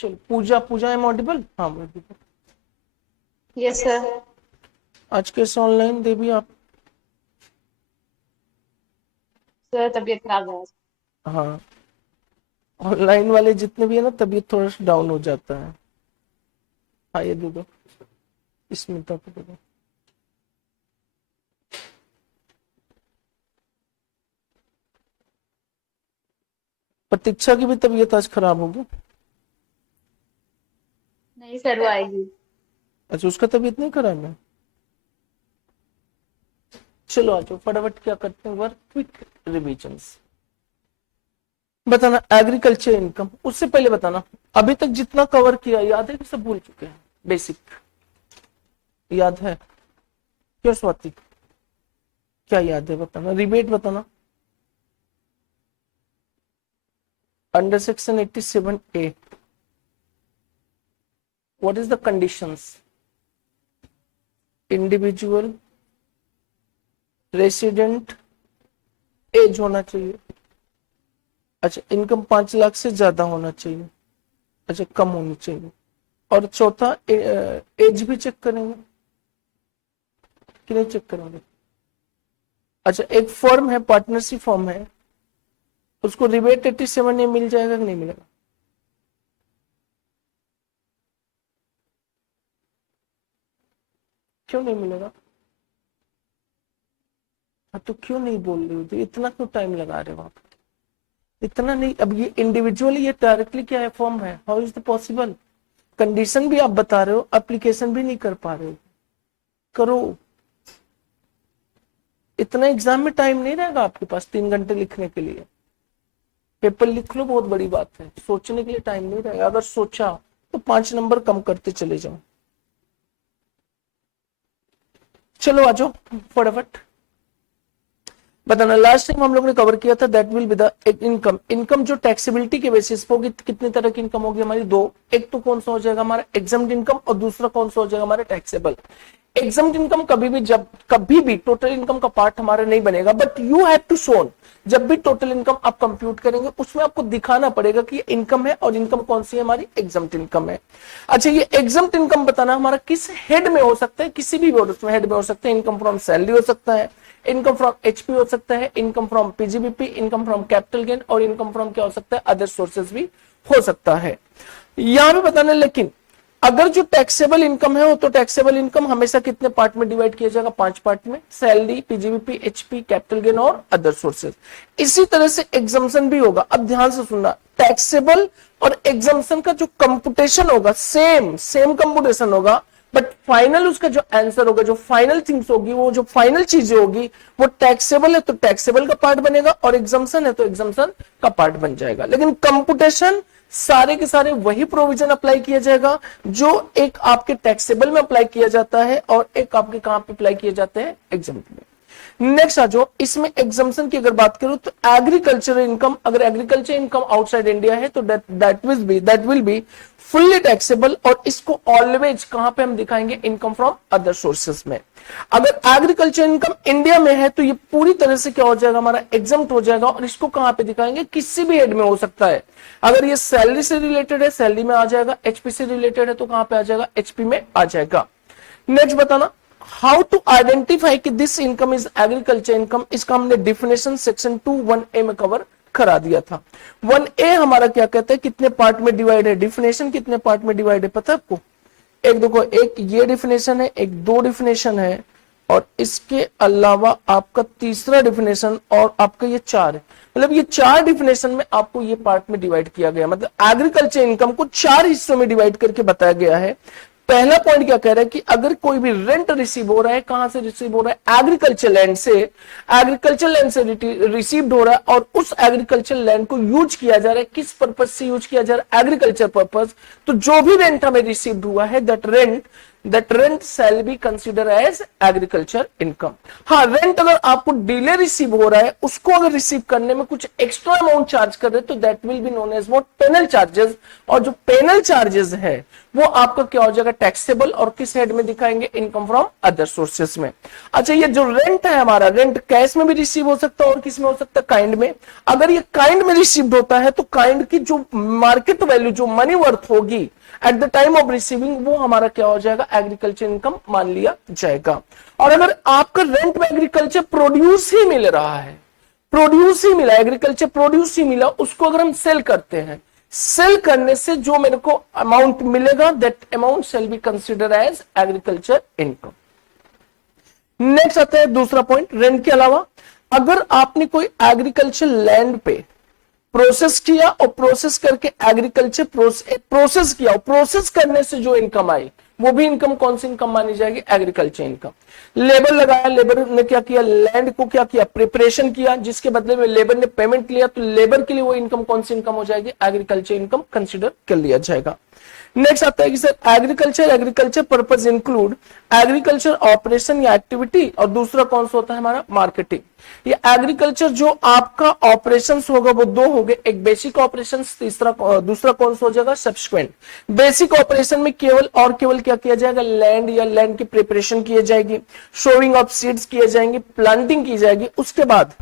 चलो पूजा, पूजा am audible? हाँ बोलिए। Yes sir. आज कैसे ऑनलाइन देवी आप? सर तबीयत खराब है। हाँ, ऑनलाइन वाले जितने भी है ना तबीयत थोड़ा सा डाउन हो जाता है। हाँ ये दे दो, स्मिता को दे दो। प्रतीक्षा की भी तबीयत आज खराब होगी। नहीं सर, वो आएगी। अच्छा उसका तबीयत नहीं खराब है? चलो आ जाओ फटाफट, क्या करते हैं वर्क क्विक रिविजन्स। बताना एग्रीकल्चर इनकम, उससे पहले बताना अभी तक जितना कवर किया याद है कि सब भूल चुके हैं? बेसिक याद है क्या स्वाति? क्या याद है बताना, रिबेट बताना। Under section 87A what is the conditions? Individual, resident, age होना चाहिए। अच्छा इनकम 5 लाख से ज्यादा होना चाहिए। अच्छा कम होनी चाहिए। और चौथा एज भी चेक करेंगे कि नहीं चेक करेंगे? अच्छा एक फॉर्म है, पार्टनरशिप फॉर्म है, उसको रिबेट 87 ये मिल जाएगा कि नहीं मिलेगा? क्यों नहीं मिलेगा? हाँ तो क्यों नहीं बोल रहे हो, तो इतना क्यों टाइम लगा रहे हो आप? इतना नहीं, अब ये इंडिविजुअली ये डायरेक्टली क्या है फॉर्म है, how is the possible? Condition भी आप बता रहे हो, एप्लीकेशन भी नहीं कर पा रहे हो। करो, इतना एग्जाम में टाइम नहीं रहेगा आपके पास 3 घंटे लिखने के लिए। पेपर लिख लो, बहुत बड़ी बात है, सोचने के लिए टाइम नहीं रहेगा। अगर सोचा तो 5 नंबर कम करते चले जाओ। चलो आ जाओ फटाफट बताना। लास्ट टाइम हम लोग ने कवर किया था that will be the income. Income जो टैक्सेबिलिटी के बेसिस पर होगी, कितने तरह की इनकम होगी हमारी? दो। एक तो कौन सा हो जाएगा हमारा एग्जम्प्ट इनकम, और दूसरा कौन सा हो जाएगा हमारा टैक्सेबल। एग्जम्प्ट इनकम कभी भी, जब कभी भी टोटल इनकम का पार्ट हमारा नहीं बनेगा, but you have to shown, जब भी टोटल इनकम आप कंप्यूट करेंगे उसमें आपको दिखाना पड़ेगा कि ये इनकम है, और इनकम कौन सी है हमारी? एग्जम्प्ट इनकम है। अच्छा ये एग्जम्प्ट इनकम बताना हमारा किस हेड में हो सकता है? किसी भी हेड में हो सकता है। इनकम फ्रॉम सैलरी हो सकता है, इनकम फ्रॉम एचपी हो सकता है, income from PGBP, income from capital gain, और इनकम फ्रॉम क्या हो सकता है? अदर सोर्सेज भी हो सकता है। यहां भी बताना, लेकिन अगर जो टैक्सेबल इनकम है वो तो टैक्सेबल इनकम हमेशा कितने पार्ट में डिवाइड किया जाएगा? 5 पार्ट में, salary, PGBP, HP, capital gain और अदर सोर्सेज। इसी तरह से एग्जम्पशन भी होगा। अब ध्यान से सुनना, टैक्सेबल और एग्जम्पशन का जो कंपुटेशन होगा सेम सेम कंपुटेशन होगा, बट फाइनल उसका जो आंसर होगा, जो फाइनल थिंग्स होगी, वो जो फाइनल चीजें होगी, वो टैक्सेबल है तो टैक्सेबल का पार्ट बनेगा, और एग्जम्पशन है तो एग्जम्पशन का पार्ट बन जाएगा। लेकिन कंपुटेशन सारे के सारे वही प्रोविजन अप्लाई किया जाएगा जो एक आपके टैक्सेबल में अप्लाई किया जाता है, और एक आपके कहां पे अप्लाई किए जाते हैं? एग्जम्प्ट में। नेक्स्ट आ जाओ, इसमें एग्जम्पशन की अगर बात करूं तो एग्रीकल्चर इनकम, अगर एग्रीकल्चर इनकम आउटसाइड इंडिया है तो that will be fully taxable, और इसको ऑलवेज कहां पे हम दिखाएंगे? इनकम फ्रॉम अदर सोर्सेस में। अगर एग्रीकल्चर इनकम इंडिया में है तो ये पूरी तरह से क्या हो जाएगा हमारा? एग्जम्प्ट हो जाएगा, और इसको कहां पे दिखाएंगे? किसी भी हेड में हो सकता है। अगर ये सैलरी से रिलेटेड है, सैलरी में आ जाएगा, एचपी से रिलेटेड है तो कहां पे आ जाएगा? एचपी में आ जाएगा। नेक्स्ट बताना, हाउ टू आइडेंटिफाई कि this income is agriculture income. इसका हमने डिफिनेशन सेक्शन 2(1)A में कवर करा दिया था। 1A हमारा क्या कहता है, कितने पार्ट में डिवाइड है? डिफिनेशन कितने पार्ट में डिवाइड है पता है आपको? एक देखो, एक ये डिफिनेशन है, एक दो डिफिनेशन है, और इसके अलावा आपका तीसरा डिफिनेशन, और आपका ये 4 है। मतलब ये 4 डिफिनेशन में आपको ये पार्ट में डिवाइड किया गया, मतलब एग्रीकल्चर इनकम को 4 हिस्सों में डिवाइड करके बताया गया है। पहला पॉइंट क्या कह रहा है कि अगर कोई भी रेंट रिसीव हो रहा है, कहां से रिसीव हो रहा है? एग्रीकल्चर लैंड से। एग्रीकल्चर लैंड से रिसीव्ड हो रहा है, और उस एग्रीकल्चर लैंड को यूज किया जा रहा है, किस पर्पज से यूज किया जा रहा है? Agriculture purpose. तो जो भी रेंट हमें रिसीव्ड हुआ है, that rent that rent shall be consider as agriculture income. हाँ, रेंट अगर आपको डिले रिसीव हो रहा है, उसको अगर रिसीव करने में कुछ एक्स्ट्रा अमाउंट चार्ज कर रहे, तो that will be known as what, penal charges. और जो पेनल चार्जेस है वो आपका क्या हो जाएगा, टैक्सेबल। और किस हेड में दिखाएंगे, इनकम फ्रॉम अदर सोर्सेस में। अच्छा, ये जो रेंट है हमारा, रेंट कैश में भी रिसीव हो सकता है और किस में हो सकता है, काइंड में। अगर ये काइंड में रिसीव होता है तो काइंड की जो मार्केट वैल्यू, जो मनी वर्थ होगी eight the time of receiving, वो हमारा क्या हो जाएगा, एग्रीकल्चर इनकम मान लिया जाएगा। और अगर आपका रेंट में एग्रीकल्चर प्रोड्यूस ही मिल रहा है, प्रोड्यूस ही मिला, एग्रीकल्चर प्रोड्यूस ही मिला, उसको अगर हम सेल करते हैं, सेल करने से जो मेरे को अमाउंट मिलेगा, that amount shall be consider as agriculture income. Next आता है दूसरा पॉइंट, रेंट के अलावा अगर आपने कोई एग्रीकल्चर लैंड पे प्रोसेस किया और प्रोसेस करके एग्रीकल्चर प्रोसेस किया और प्रोसेस करने से जो इनकम आई, वो भी इनकम कौन सी इनकम मानी जाएगी, एग्रीकल्चर इनकम। लेबर लगाया, लेबर ने क्या किया, लैंड को क्या किया, प्रिपरेशन किया, जिसके बदले में लेबर ने पेमेंट लिया, तो लेबर के लिए वो इनकम कौन सी इनकम हो जाएगी, एग्रीकल्चर इनकम कंसिडर कर लिया जाएगा। नेक्स्ट आता है कि sir agriculture purpose include agriculture operation या एक्टिविटी, और दूसरा कौन सा होता है हमारा, मार्केटिंग। ये एग्रीकल्चर जो आपका ऑपरेशंस होगा वो दो हो गए, एक बेसिक ऑपरेशंस, दूसरा कौन सा हो जाएगा, सब्सिक्वेंट। बेसिक ऑपरेशन में केवल और केवल क्या किया जाएगा, लैंड या लैंड की प्रिपरेशन की जाएगी, शोइंग ऑफ सीड्स किए जाएंगे, प्लांटिंग की जाएगी। उसके बाद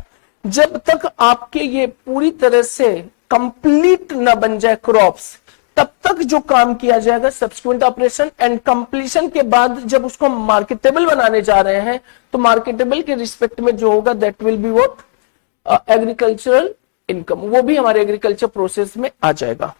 जब तक आपके ये पूरी तरह से कंप्लीट न बन जाए क्रॉप्स, तब तक जो काम किया जाएगा सब्सिक्वेंट ऑपरेशन। एंड कंप्लीशन के बाद जब उसको मार्केटेबल बनाने जा रहे हैं, तो मार्केटेबल के रिस्पेक्ट में जो होगा, that will be what, agricultural income, वो भी हमारे एग्रीकल्चर प्रोसेस में आ जाएगा।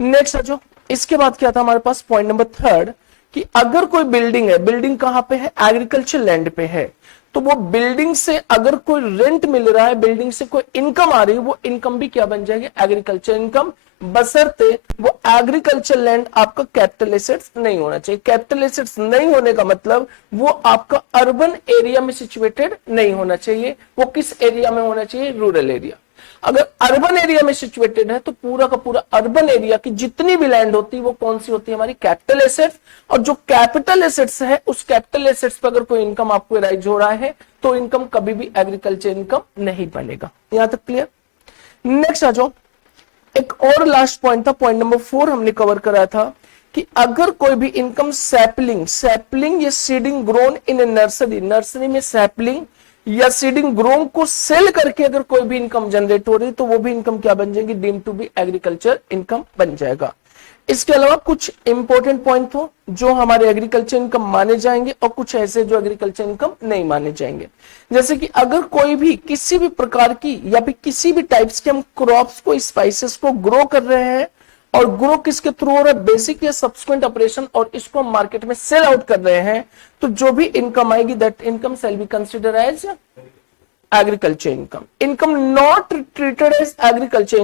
नेक्स्ट आ जाओ, इसके बाद क्या था हमारे पास, पॉइंट नंबर थर्ड, कि अगर कोई बिल्डिंग है, बिल्डिंग कहां पे है, एग्रीकल्चर लैंड पे है, तो वो बिल्डिंग से अगर कोई रेंट मिल रहा है, बिल्डिंग से कोई इनकम आ रही है, वो इनकम भी क्या बन जाएगी, एग्रीकल्चर इनकम, बशर्ते वो एग्रीकल्चर लैंड आपका कैपिटल एसेट्स नहीं होना चाहिए। कैपिटल एसेट्स नहीं होने का मतलब वो आपका अर्बन एरिया में सिचुएटेड नहीं होना चाहिए, वो किस एरिया में होना चाहिए, रूरल एरिया। अगर अर्बन एरिया में सिचुएटेड है तो पूरा का पूरा अर्बन एरिया की जितनी भी लैंड होती है वो कौन सी होती है, हमारी कैपिटल एसेट्स। और जो कैपिटल एसेट्स है, उस कैपिटल एसेट्स पर अगर कोई इनकम आपको राइज हो रहा है, तो इनकम कभी भी एग्रीकल्चर इनकम नहीं बनेगा। यहां तक क्लियर। नेक्स्ट आ जाओ, एक और लास्ट पॉइंट था, पॉइंट नंबर 4 हमने कवर कराया था कि अगर कोई भी इनकम सैपलिंग या seeding grown in A nursery में सैपलिंग या सीडिंग ग्रोन को सेल करके अगर कोई भी इनकम जनरेट हो रही, तो वो भी इनकम क्या बन जाएगी, deem to be agriculture income बन जाएगा। इसके अलावा कुछ इंपॉर्टेंट पॉइंट हो जो हमारे एग्रीकल्चर इनकम माने जाएंगे और कुछ ऐसे जो एग्रीकल्चर इनकम नहीं माने जाएंगे। जैसे कि अगर कोई भी किसी भी प्रकार की या फिर किसी भी टाइप्स के हम क्रॉप्स को, स्पाइसेस को ग्रो कर रहे हैं, और ग्रो किसके थ्रू हो रहा है, बेसिक या सब्सिक्वेंट ऑपरेशन, और इसको हम मार्केट में सेल आउट कर रहे हैं, तो जो भी इनकम आएगी, that income shall be consider as agriculture income not treated as agriculture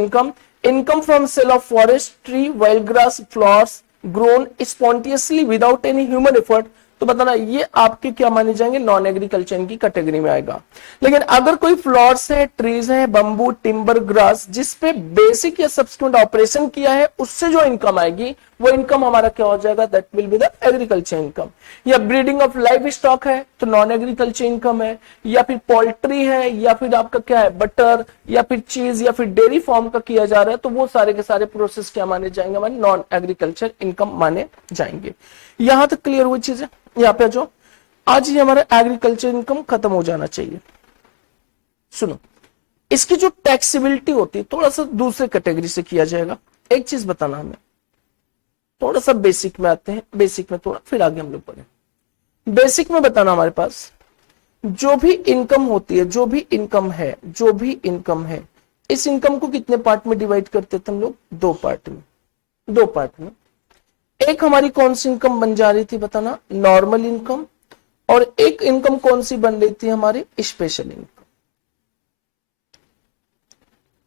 income from sale of forest, tree, wild grass, flowers grown spontaneously without any human effort, तो बताना ये आपके क्या माने जाएंगे, नॉन एग्रीकल्चर की कैटेगरी में आएगा। लेकिन अगर कोई फ्लावर्स है, ट्रीज है, बंबू, टिम्बर, ग्रास, जिसपे बेसिक या सब्सिक्वेंट ऑपरेशन किया है, उससे जो इनकम आएगी वो इनकम हमारा क्या हो जाएगा, that will be the agriculture income. या ब्रीडिंग ऑफ लाइव स्टॉक है तो नॉन एग्रीकल्चर इनकम है, या फिर पोल्ट्री है, या फिर आपका क्या है, बटर, या फिर चीज, या फिर डेयरी फार्म का किया जा रहा है, तो वो सारे के सारे प्रोसेस क्या माने जाएंगे, हमारे नॉन एग्रीकल्चर इनकम माने जाएंगे। यहां तक क्लियर हुई चीजें। यहाँ पे जो आज ही हमारा एग्रीकल्चर इनकम खत्म हो जाना चाहिए। सुनो, इसकी जो टैक्सेबिलिटी होती है थोड़ा सा दूसरे कैटेगरी से किया जाएगा। एक चीज बताना हमें, थोड़ा सा बेसिक में आते हैं, बेसिक में थोड़ा फिर आगे हम लोग पढ़े। बेसिक में बताना, हमारे पास जो भी इनकम होती है, जो भी इनकम है, इस इनकम को कितने पार्ट में डिवाइड करते थे हम लोग, दो पार्ट में। एक हमारी कौन सी इनकम बन जा रही थी बताना, नॉर्मल इनकम, और एक इनकम कौन सी बन रही थी हमारी, स्पेशल इनकम।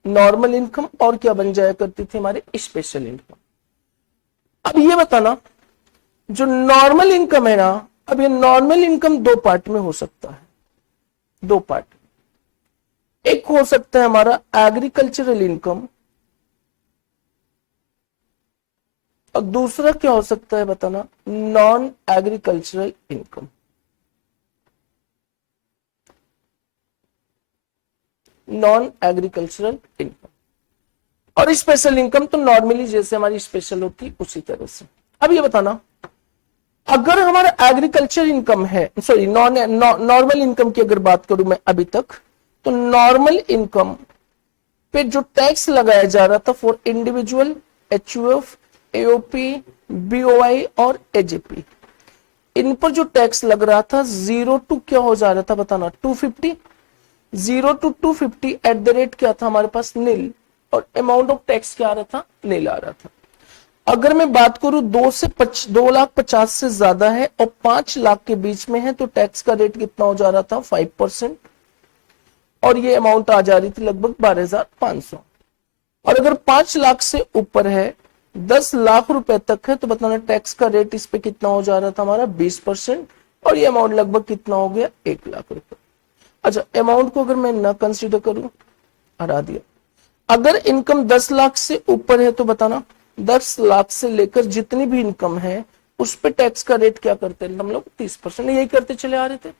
नॉर्मल इनकम और क्या बन जाया करती थी हमारी, स्पेशल इनकम। अब ये बताना, जो नॉर्मल इनकम है ना, अब ये नॉर्मल इनकम दो पार्ट में हो सकता है, दो पार्ट। एक हो सकता है हमारा एग्रीकल्चरल इनकम, और दूसरा क्या हो सकता है बताना, non agricultural income. Non agricultural income और स्पेशल इनकम तो नॉर्मली जैसे हमारी स्पेशल होती उसी तरह से। अब ये बताना, अगर हमारा एग्रीकल्चर इनकम है, सॉरी नॉर्मल इनकम की अगर बात करूं मैं अभी तक, तो नॉर्मल इनकम पे जो टैक्स लगाया जा रहा था for individual, HUF, AOP, BOI और एजेपी, इन पर जो टैक्स लग रहा था 0 टू क्या हो जा रहा था बताना, 250। 0 टू 250 एट द रेट क्या था हमारे पास, नील, और अमाउंट ऑफ टैक्स क्या आ रहा था, नील आ रहा था। अगर मैं बात करूं 2 लाख 50 से ज्यादा है और 5 लाख के बीच में है तो टैक्स का रेट कितना हो जा रहा था, 5%, और ये अमाउंट आ जा रही थी लगभग 12,500। और अगर 5 लाख से ऊपर है, 10 लाख रुपए तक है, तो बताना टैक्स का रेट इस पे कितना हो जा रहा था हमारा, 20%, और ये अमाउंट लगभग कितना हो गया, 1 लाख रुपए। अच्छा, अमाउंट को अगर मैं ना कंसीडर करूं, हटा दिया। अगर इनकम 10 लाख से ऊपर है तो बताना 10 लाख से लेकर जितनी भी इनकम है उस पे टैक्स का रेट क्या करते हैं हम लोग, 30%, यही करते चले आ रहे थे।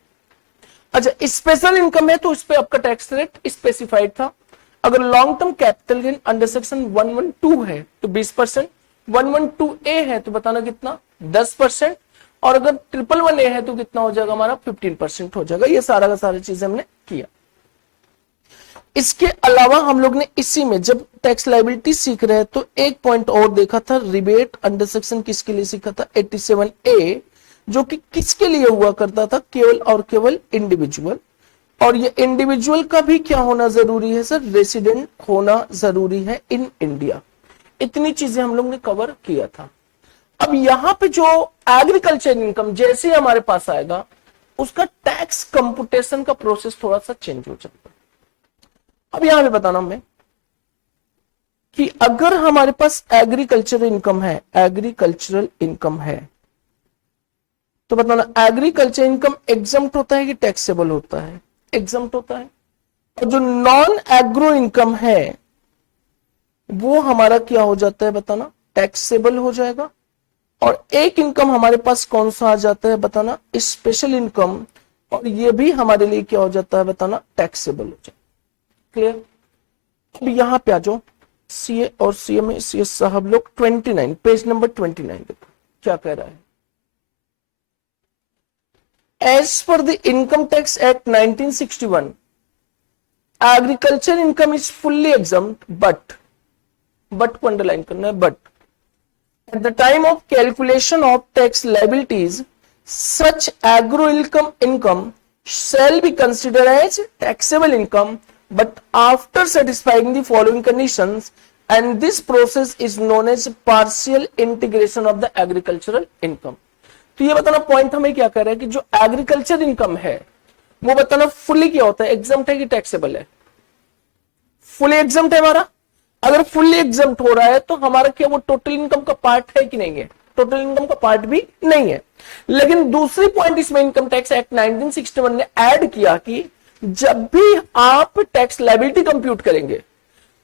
अच्छा, स्पेशल इनकम है तो इस पे आपका टैक्स रेट स्पेसिफाइड था। अगर long term capital gain under section 112 है तो 20%, 112A है तो बताना कितना, 10%, और अगर 111A है तो कितना हो जाएगा हमारा, 15% हो जाएगा। ये सारा का सारा चीज हमने किया। इसके अलावा हम लोग ने इसी में जब टैक्स लायबिलिटी सीख रहे हैं तो एक पॉइंट और देखा था, रिबेट अंडर सेक्शन किसके लिए सीखा था, 87A, जो कि किसके लिए हुआ करता था, केवल और केवल इंडिविजुअल। और ये इंडिविजुअल का भी क्या होना जरूरी है सर, रेसिडेंट होना जरूरी है इन इंडिया। इतनी चीजें हम लोग ने कवर किया था। अब यहां पे जो एग्रीकल्चर इनकम जैसे हमारे पास आएगा, उसका टैक्स कंपुटेशन का प्रोसेस थोड़ा सा चेंज हो जाता है। अब यहां पे बताना हमें कि अगर हमारे पास एग्रीकल्चर इनकम है, एग्रीकल्चरल इनकम है, तो बताना एग्रीकल्चर इनकम एग्जम्प्ट होता है कि टैक्सेबल होता है, एग्जम्प्ट होता है। और जो नॉन एग्रो इनकम है वो हमारा क्या हो जाता है बताना, टैक्सेबल हो जाएगा। और एक इनकम हमारे पास कौन सा आ जाता है बताना, स्पेशल इनकम, और ये भी हमारे लिए क्या हो जाता है बताना, टैक्सेबल हो जाता है। क्लियर। अब यहां पे आ जाओ, सीए और सीए में सीए साहब लोग 29 पेज नंबर 29 देखो क्या कह रहा है। As per the income tax act 1961, agriculture income is fully exempt but को अंडरलाइन करना है, but at the time of calculation of tax liabilities such agro income shall be considered as taxable income but after satisfying the following conditions, and this process is known as partial integration of the agricultural income। तो ये बताना point हमें क्या कर रहा है कि जो एग्रीकल्चर इनकम है वो बताना फुल्ली क्या होता है, एग्जम्प्ट है कि टैक्सेबल है, फुली एग्जम्प्ट है हमारा। अगर फुल्ली एग्जम्प्ट हो रहा है तो हमारा क्या वो टोटल इनकम का पार्ट है कि नहीं है, टोटल इनकम का पार्ट भी नहीं है। लेकिन दूसरी पॉइंट इसमें इनकम टैक्स एक्ट 1961 ने ऐड किया कि जब भी आप टैक्स लायबिलिटी कंप्यूट करेंगे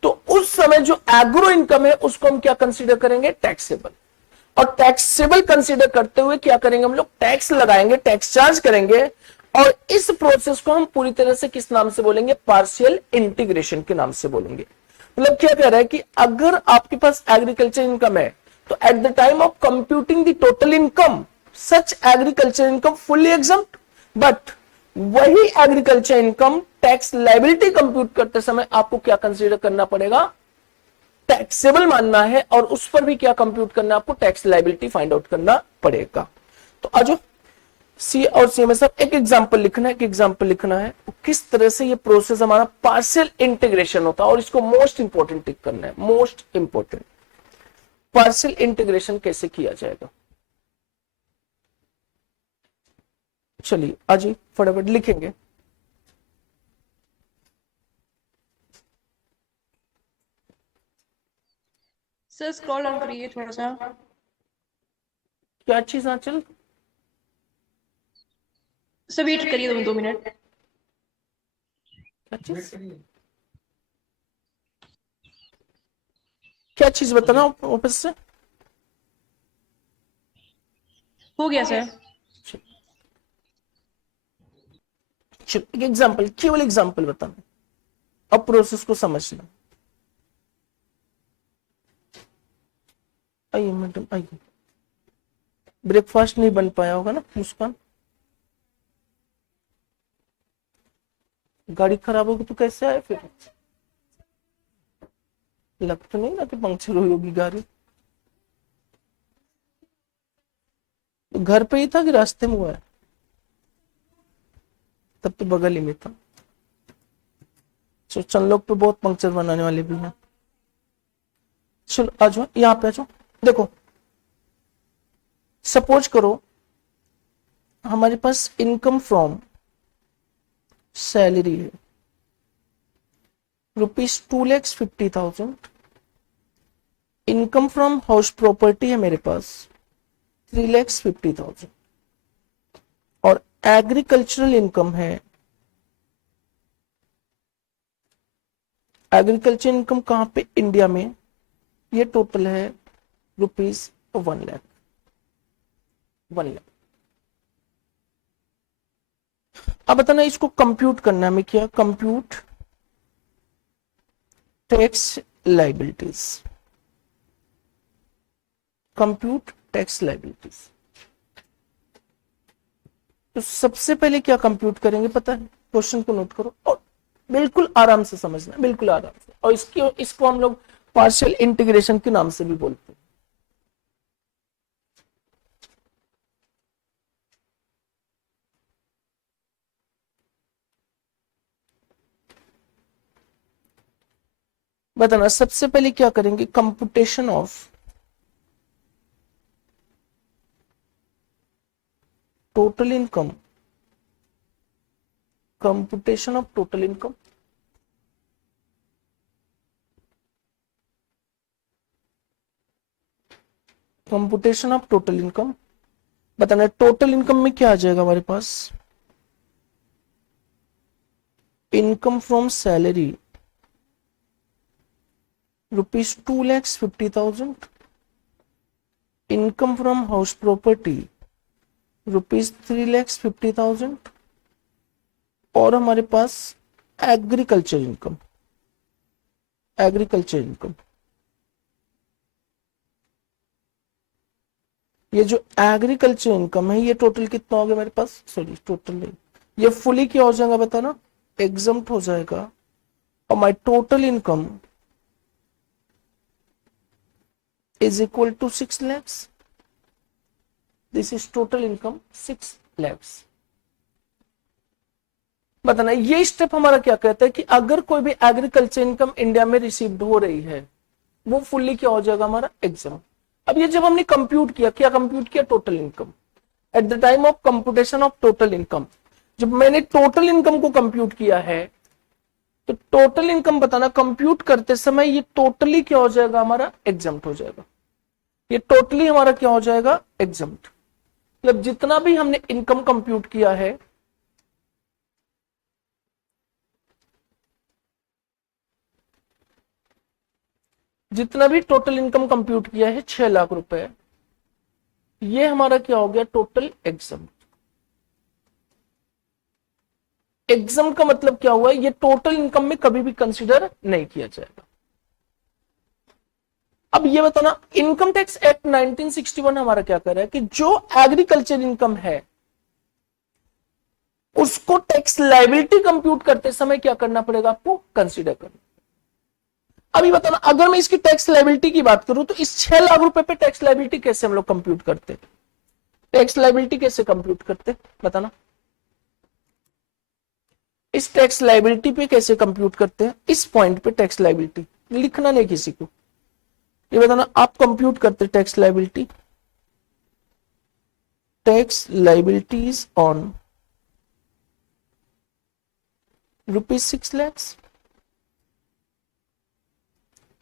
तो उस समय जो एग्रो इनकम है उसको हम क्या कंसीडर करेंगे, टैक्सेबल। और टैक्सेबल कंसीडर करते हुए क्या करेंगे हम लोग, टैक्स लगाएंगे, टैक्स चार्ज करेंगे। और इस प्रोसेस को हम पूरी तरह से किस नाम से बोलेंगे, पार्शियल इंटीग्रेशन के नाम से बोलेंगे। मतलब क्या कह रहा है कि अगर आपके पास एग्रीकल्चर इनकम है तो at the time of computing the total income such agriculture income fully exempt, but वही agriculture income tax liability compute करते समय आपको क्या कंसीडर करना पड़ेगा, टैक्सेबल मानना है, और उस पर भी क्या कंप्यूट करना है आपको, टैक्स लायबिलिटी फाइंड आउट करना पड़ेगा। तो आज सी और सी में सब एक एग्जांपल लिखना है, एक एग्जांपल लिखना है किस तरह से ये प्रोसेस हमारा पार्शियल इंटीग्रेशन होता है, और इसको मोस्ट इंपोर्टेंट टिक करना है, मोस्ट इंपोर्टेंट, पार्शियल इंटीग्रेशन कैसे किया जाएगा। चलिए आज फटाफट लिखेंगे। सर स्क्रॉल डाउन करिए थोड़ा सा। क्या चीज आंचल, सर वेट करिए 2 मिनट। क्या चीज, क्या चीज बताना वापस से। हो गया सर। चलो एक एग्जांपल, केवल एग्जांपल बताना, अब प्रोसेस को समझना। आइए मैडम आइए। ब्रेकफास्ट नहीं बन पाया होगा ना मुस्कान? गाड़ी खराब होगी तो कैसे आए फिर? लग तो नहीं ना कि पंक्चर हुई होगी गाड़ी? तो घर पे ही था कि रास्ते में हुआ है? तब तो बगल ही में था। तो चंदलोक पे बहुत पंक्चर बनाने वाले भी हैं। चलो आ जाओ, यहाँ पे आ जाओ। देखो सपोज करो हमारे पास इनकम फ्रॉम सैलरी है ₹2,50,000। इनकम फ्रॉम हाउस प्रॉपर्टी है मेरे पास 3,50,000। और एग्रीकल्चरल इनकम है, एग्रीकल्चर इनकम कहां पे? इंडिया में। ये टोटल है ₹1,00,000। 1,00,000। अब बताना इसको कंप्यूट करना है हमें। क्या? Compute tax liabilities. Compute tax liabilities. तो सबसे पहले क्या कंप्यूट करेंगे पता है? क्वेश्चन को नोट करो और बिल्कुल आराम से समझना, बिल्कुल आराम से। और इसको हम लोग पार्शियल इंटीग्रेशन के नाम से भी बोलते हैं। बताना सबसे पहले क्या करेंगे? Computation of total income. Computation of total income. Computation of total income. बताना टोटल इनकम में क्या आ जाएगा हमारे पास? Income from salary ₹2,50,000। Income from house property ₹3,50,000। और हमारे पास एग्रीकल्चर इनकम। एग्रीकल्चर इनकम, ये जो एग्रीकल्चर इनकम है ये टोटल कितना हो गया मेरे पास? सॉरी टोटल नहीं, ये फुली क्या हो जाएगा बताना? एग्जम्प्ट हो जाएगा। और my total income is equal to 6 lakhs. This is total income 6 lakhs. बताना ये स्टेप हमारा क्या कहता है कि अगर कोई भी एग्रीकल्चर इनकम इंडिया में रिसीव्ड हो रही है वो फुल्ली क्या हो जाएगा? हमारा एग्जाम। अब ये जब हमने कंप्यूट किया, क्या कंप्यूट किया? Total income. Eight the time of computation of total income, जब मैंने टोटल इनकम को कंप्यूट किया है तो टोटल इनकम बताना कंप्यूट करते समय ये टोटली क्या हो जाएगा? हमारा एग्जाम्प्ट हो जाएगा। ये टोटली हमारा क्या हो जाएगा? एग्जम्प्ट। मतलब जितना भी हमने इनकम कंप्यूट किया है जितना भी टोटल इनकम कंप्यूट किया है 6 लाख रुपए, ये हमारा क्या हो गया? Total exempt. एग्जम्प्ट का मतलब क्या हुआ? ये टोटल इनकम में कभी भी कंसीडर नहीं किया जाएगा। अब ये बताना इनकम टैक्स एक्ट 1961 हमारा क्या कर रहा है कि जो एग्रीकल्चर इनकम है उसको टैक्स लायबिलिटी कंप्यूट करते समय क्या करना पड़ेगा? आपको कंसीडर करना। अभी बताना अगर मैं इसकी टैक्स लायबिलिटी की बात करूं तो इस 6 लाख रुपए पे टैक्स लायबिलिटी कैसे हम लोग कंप्यूट करते? टैक्स लायबिलिटी कैसे कंप्यूट करते बताना? इस टैक्स लायबिलिटी पे कैसे कंप्यूट करते हैं? इस पॉइंट पे टैक्स लायबिलिटी लिखना नहीं किसी को, ये बताना आप कंप्यूट करते tax liability. Tax liabilities on ₹6 lakhs।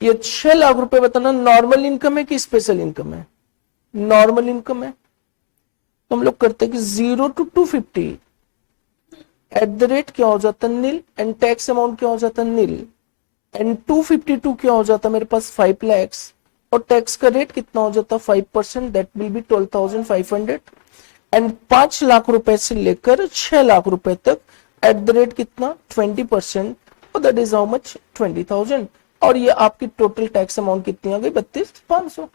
ये 6 लाख रुपए बताना नॉर्मल इनकम है कि स्पेशल इनकम है? नॉर्मल इनकम है। तो हम लोग करते हैं कि 0 to 250 एट द रेट क्या हो जाता है? नील। एंड टैक्स अमाउंट क्या हो जाता है? नील। एंड 252 क्या हो जाता है मेरे पास? 5 lakhs। और टैक्स का रेट कितना हो जाता है? 5%, that will B 12,500। And 5 lakh रुपए से लेकर 6 लाख रुपए तक एट द रेट कितना 20%, और दैट इज हाउ मच 20,000। और ये आपकी टोटल टैक्स अमाउंट कितनी आ गई 32,500।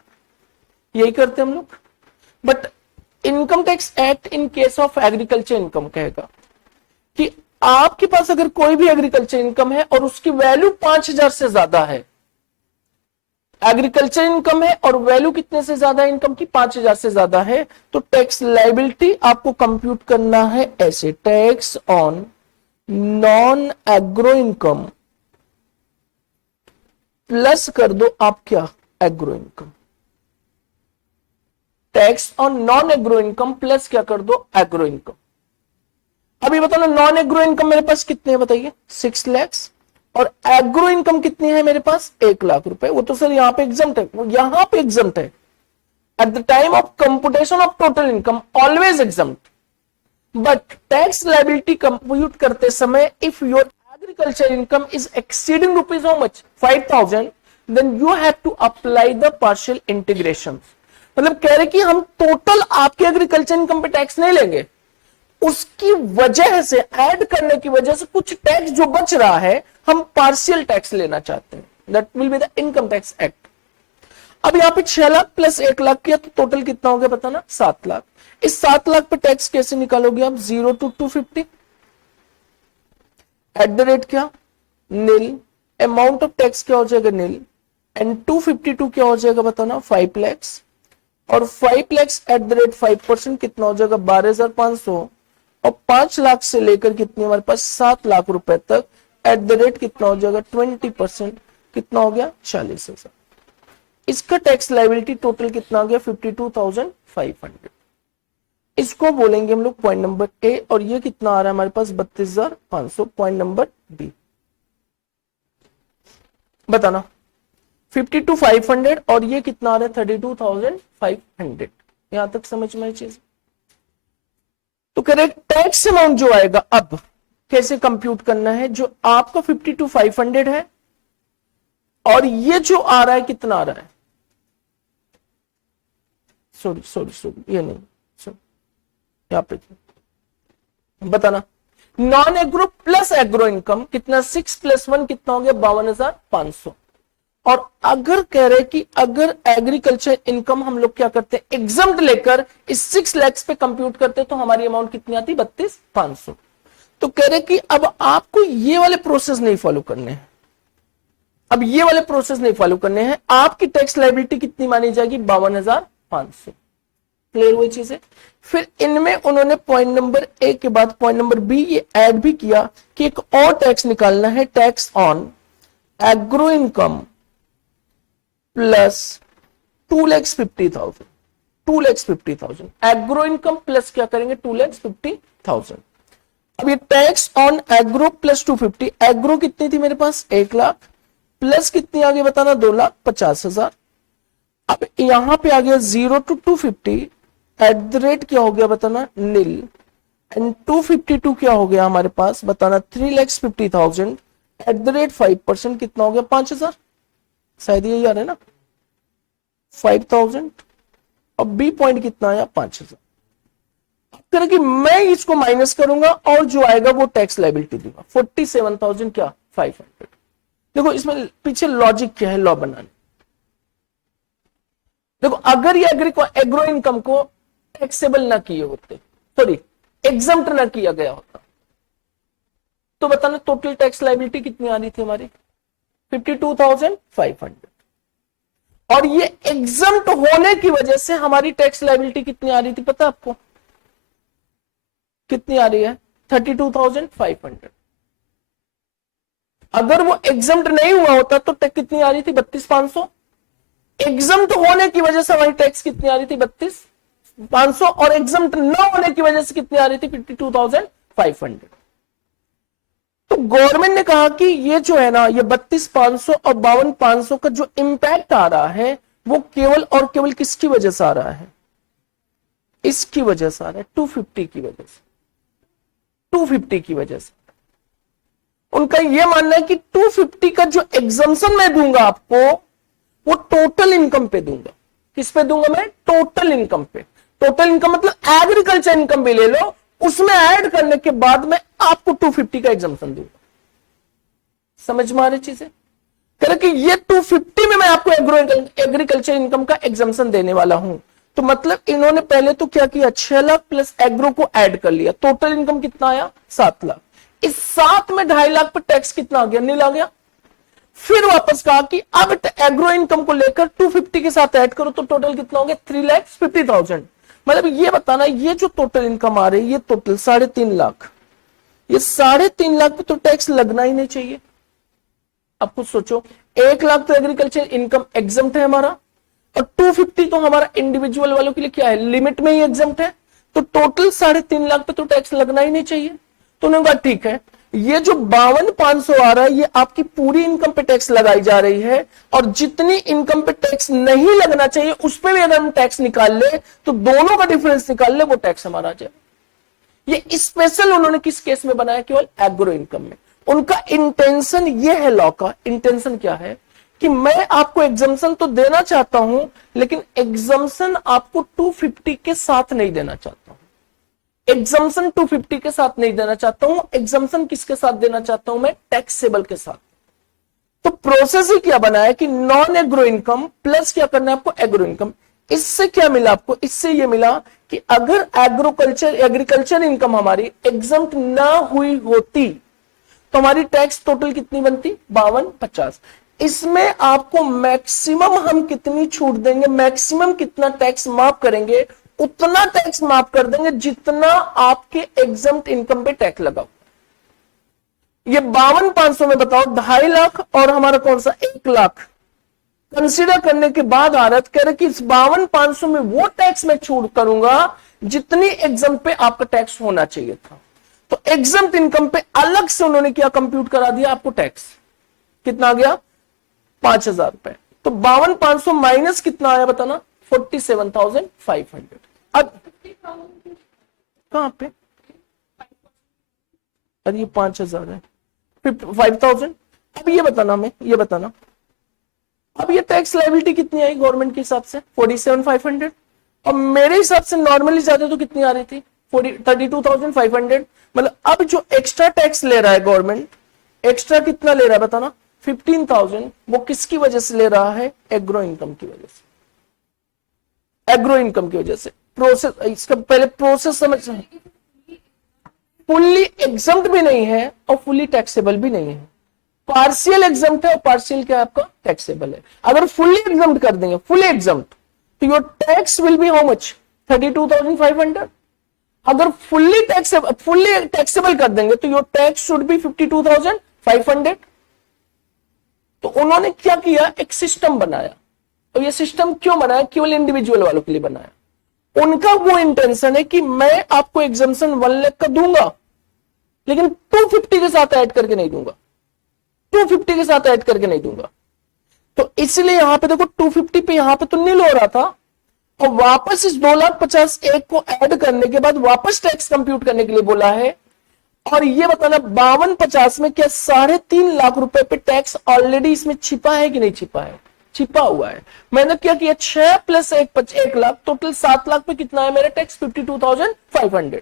यही करते हम लोग। But income tax act in case of agriculture income कहेगा कि आपके पास अगर कोई भी एग्रीकल्चर इनकम है और उसकी वैल्यू 5,000 से ज्यादा है, एग्रीकल्चर इनकम है और वैल्यू कितने से ज्यादा है इनकम की 5,000 से ज्यादा है, तो टैक्स लायबिलिटी आपको कंप्यूट करना है ऐसे, tax on non agro income plus कर दो आप क्या agro income, tax on non agro income plus क्या कर दो एग्रो इनकम। अभी बताओ नॉन एग्रो इनकम मेरे पास कितने हैं बताइए 6 लाख, और एग्रो इनकम कितनी है मेरे पास 1 लाख रुपए। वो तो सर यहाँ पे एग्जम्प्ट है, वो यहाँ पे एग्जम्प्ट है। At the time of computation of total income always exempt, but tax liability compute करते समय if your agriculture income is exceeding rupees how much 5,000, then you have to apply the partial integration. मतलब कह रहे कि हम total आपके agriculture income पे tax नहीं लेंगे, उसकी वजह से ऐड करने की वजह से कुछ टैक्स जो बच रहा है हम पार्शियल टैक्स लेना चाहते हैं, that will be the income tax act. अब यहां पे 6 लाख प्लस 1 लाख किया तो टोटल कितना हो गया पता ना 7 लाख। इस 7 लाख पे टैक्स कैसे निकालोगे आप 0 to 250 एट द रेट क्या नील, अमाउंट ऑफ टैक्स क्या हो जाएगा नील, एंड 252 क्या हो जाएगा बताओ ना 5 लाख, और 5 लाख एट द रेट 5% कितना हो जाएगा 12,500, और 5 लाख से लेकर कितनी हमारे पास 7 लाख रुपए तक एट द रेट कितना हो जाएगा 20%, कितना हो गया 40,000। इसका टैक्स लायबिलिटी टोटल कितना हो गया 52,500। इसको बोलेंगे हम लोग पॉइंट नंबर ए, और ये कितना आ रहा है हमारे पास 32,500 पॉइंट नंबर बी। बताना 52,500 और ये कितना आ रहा है 32,500। यहां तक समझ में चीज। तो करेक्ट टैक्स अमाउंट जो आएगा अब कैसे कंप्यूट करना है, जो आपका 52,500 है और ये जो आ रहा है कितना आ रहा है, सॉरी ये नहीं, यहां पे बताना non agro plus agro income कितना 6 + 1 कितना हो गया 52,500। और अगर कह रहे कि अगर एग्रीकल्चर इनकम हम लोग क्या करते हैं एग्जम्प्ट लेकर इस 6 लाख पे कंप्यूट करते तो हमारी अमाउंट कितनी आती 32,500। तो कह रहे कि अब आपको ये वाले प्रोसेस नहीं फॉलो करने हैं, अब ये वाले प्रोसेस नहीं फॉलो करने हैं, आपकी टैक्स लायबिलिटी कितनी मानी जाएगी 52,500। क्लियर हुई चीजें। फिर इनमें उन्होंने पॉइंट नंबर ए के बाद पॉइंट नंबर बी ये ऐड भी किया कि एक और टैक्स निकालना है, tax on agro income plus 2,50,000, 2,50,000 agro income plus क्या करेंगे 2,50,000। अब ये tax on agro plus 250, agro कितनी थी मेरे पास 1 लाख प्लस कितनी आगे बताना 2,50,000। अब यहां पे आ गया 0 to 250 एट द रेट क्या हो गया बताना नील, एंड 252 क्या हो गया हमारे पास बताना 3,50,000 एट द रेट 5% कितना हो गया 5,000, शायद यही आ रहा है ना 5,000। अब बी पॉइंट कितना आया 5,000। अब कि मैं इसको माइनस करूंगा और जो आएगा वो टैक्स लायबिलिटी दूंगा 47,000 क्या 500। देखो इसमें पीछे लॉजिक क्या है लॉ बनाने। देखो अगर ये एग्रो इनकम को टैक्सेबल ना किए होते, सॉरी एग्जम्प्ट ना किया गया होता, तो बताना टोटल टैक्स लायबिलिटी कितनी आ रही थी हमारी 52,500। और ये एग्जम्प्ट होने की वजह से हमारी टैक्स लायबिलिटी कितनी आ रही थी पता आपको कितनी आ रही है 32,500। अगर वो एग्जम्प्ट नहीं हुआ होता तो टैक्स कितनी आ रही थी 32,500। एग्जम्प्ट होने की वजह से हमारी टैक्स कितनी आ रही थी 32,500, और एग्जम्प्ट न होने की वजह से कितनी आ रही थी 52,500। तो गवर्नमेंट ने कहा कि ये जो है ना ये 32,500 और 52,500 का जो इंपैक्ट आ रहा है वो केवल और केवल किसकी वजह से आ रहा है, इसकी वजह से आ रहा है 250 की वजह से, 250 की वजह से। उनका यह मानना है कि 250 का जो एग्जम्पशन मैं दूंगा आपको वो टोटल इनकम पे दूंगा। किस पे दूंगा मैं टोटल इनकम पे। टोटल इनकम मतलब एग्रीकल्चर इनकम भी ले लो, उसमें ऐड करने के बाद मैं आपको 250 का एग्जाम्पशन दूंगा। समझ में आ रही चीजें? कह रहे कि ये 250 में मैं आपको एग्रीकल्चर इनकम का एग्जाम्पशन देने वाला हूं। तो मतलब इन्होंने पहले तो क्या किया, 6 लाख प्लस एग्रो को ऐड कर लिया, टोटल इनकम कितना आया 7 लाख। इस 7 में 2.5 लाख पर टैक्स कितना आ गया, नील आ गया। फिर वापस कहा कि अब एग्रो इनकम को लेकर 250 के साथ ऐड करो तो टोटल कितना हो गया 3,50,000। मतलब ये बताना, ये जो टोटल इनकम आ रही है ये टोटल 3.5 लाख, ये 3.5 लाख पे तो टैक्स लगना ही नहीं चाहिए। अब कुछ सोचो, 1 लाख तो एग्रीकल्चर इनकम एग्जम्प्ट है हमारा, और 250 तो हमारा इंडिविजुअल वालों के लिए क्या है, लिमिट में ही एग्जम्प्ट है। तो टोटल 3.5 लाख पे तो टैक्स लगना ही नहीं चाहिए। तो उन्होंने कहा ठीक है, ये जो 52,500 आ रहा है ये आपकी पूरी इनकम पे टैक्स लगाई जा रही है, और जितनी इनकम पे टैक्स नहीं लगना चाहिए उस पर भी अगर हम टैक्स निकाल ले तो दोनों का डिफरेंस निकाल ले, वो टैक्स हमारा आ जाए। ये स्पेशल उन्होंने किस केस में बनाया, केवल एग्रो इनकम में। उनका इंटेंशन ये है, लॉ का इंटेंशन क्या है कि मैं आपको एग्जम्पशन तो देना चाहता हूं, लेकिन एग्जम्पशन आपको 250 के साथ नहीं देना चाहता हूं। एग्जम्पशन 250 के साथ नहीं देना चाहता हूं, एग्जम्पशन किसके साथ देना चाहता हूं मैं, टैक्सेबल के साथ। तो प्रोसेस ही क्या बनाया कि नॉन एग्रो इनकम प्लस क्या करना है आपको, एग्रो इनकम। इससे क्या मिला आपको, इससे ये मिला कि अगर एग्रीकल्चर इनकम हमारी एग्जम्प्ट ना हुई होती तो हमारी टैक्स टोटल कितनी बनती, 52,50। इसमें आपको मैक्सिमम हम कितनी छूट देंगे, मैक्सिमम कितना टैक्स माफ करेंगे, उतना टैक्स माफ कर देंगे जितना आपके एग्जम्प्ट इनकम पे टैक्स लगाओ। ये 52,500 में बताओ 2.5 लाख और हमारा कौन सा 1 लाख कंसीडर करने के बाद आ रहा कह रहे कि इस 52,500 में वो टैक्स मैं छूट करूंगा जितनी एग्जम्प्ट पे आपका टैक्स होना चाहिए था। तो एग्जम्प्ट इनकम पे अलग से उन्होंने क्या कंप्यूट करा दिया आपको, टैक्स कितना आ गया 5,000 रुपए। तो 52,500 माइनस कितना आया बताना, 47,500। अब कहां पे, अरे ये 5,000 है, 5,000। अब ये बताना, हमें ये बताना, अब ये टैक्स लायबिलिटी कितनी आई गवर्नमेंट के हिसाब से, 47,500। और मेरे हिसाब से नॉर्मली ज्यादा तो कितनी आ रही थी, 32,500। मतलब अब जो एक्स्ट्रा टैक्स ले रहा है गवर्नमेंट, एक्स्ट्रा कितना ले रहा है बताना, 15,000। वो किसकी वजह से ले रहा है, एग्रो इनकम की वजह से, एग्रो इनकम की वजह से। प्रोसेस, इसका पहले प्रोसेस समझ, फुल्ली एग्जम्प्ट भी नहीं है और फुल्ली टैक्सेबल भी नहीं है, पार्शियल एग्जम्प्ट है और पार्शियल क्या है आपका, टैक्सेबल है। अगर फुल्ली एग्जम्प्ट कर देंगे, फुल्ली एग्जम्प्ट, तो your tax will be how much, 32,500। अगर फुल्ली टैक्सेबल कर देंगे तो योर टैक्स शुड बी 52,500। तो उन्होंने क्या किया, एक सिस्टम बनाया। और ये सिस्टम क्यों बनाया, केवल इंडिविजुअल वालों के लिए बनाया। उनका वो इंटेंशन है कि मैं आपको एग्जम्पशन 1 लाख का दूंगा, लेकिन 250 के साथ ऐड करके नहीं दूंगा, 250 के साथ ऐड करके नहीं दूंगा। तो इसलिए यहां पे देखो 250 पे यहां पे तो नील हो रहा था, और वापस इस 2,51,000 को ऐड करने के बाद वापस टैक्स कंप्यूट करने के लिए बोला है। और ये बताना 52,50 में क्या 3.5 लाख रुपए पे टैक्स ऑलरेडी इसमें छिपा है कि नहीं छिपा है, छिपा हुआ है। मैंने क्या किया, 6 प्लस 1 लाख, टोटल 7 लाख पे कितना है मेरा टैक्स, 52,500।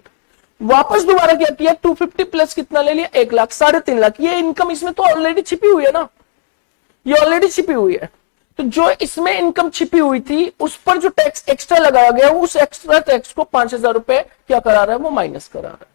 वापस दोबारा क्या किया, 250 प्लस कितना ले लिया, 1 लाख, 3.5 लाख। ये इनकम इसमें तो ऑलरेडी छिपी हुई है ना, ये ऑलरेडी छिपी हुई है। तो जो इसमें इनकम छिपी हुई थी उस पर जो टैक्स एक्स्ट्रा लगाया गया, उस एक्स्ट्रा टैक्स को 5,000 रुपए क्या करा रहा है, वो माइनस करा रहा है।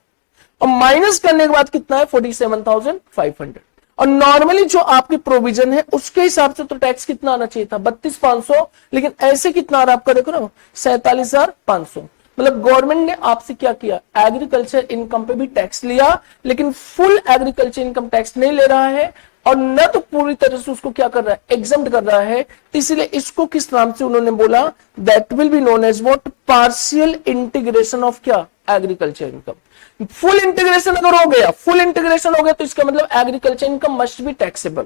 और माइनस करने के बाद कितना है, 47,500। और नॉर्मली जो आपकी प्रोविजन है उसके हिसाब से तो टैक्स कितना आना चाहिए था, 32,500, लेकिन ऐसे कितना आ रहा है आपका, देखो ना 47,500। मतलब गवर्नमेंट ने आपसे क्या किया, एग्रीकल्चर इनकम पे भी टैक्स लिया, लेकिन फुल एग्रीकल्चर इनकम टैक्स नहीं ले रहा है, और न तो पूरी तरह से उसको क्या कर रहा है, एग्जम्प्ट कर रहा है। इसलिए इसको किस नाम से उन्होंने बोला, that will be known as what, partial integration of क्या, एग्रीकल्चर इनकम। फुल इंटीग्रेशन अगर हो गया, फुल इंटीग्रेशन हो गया तो इसका मतलब agriculture income must be taxable.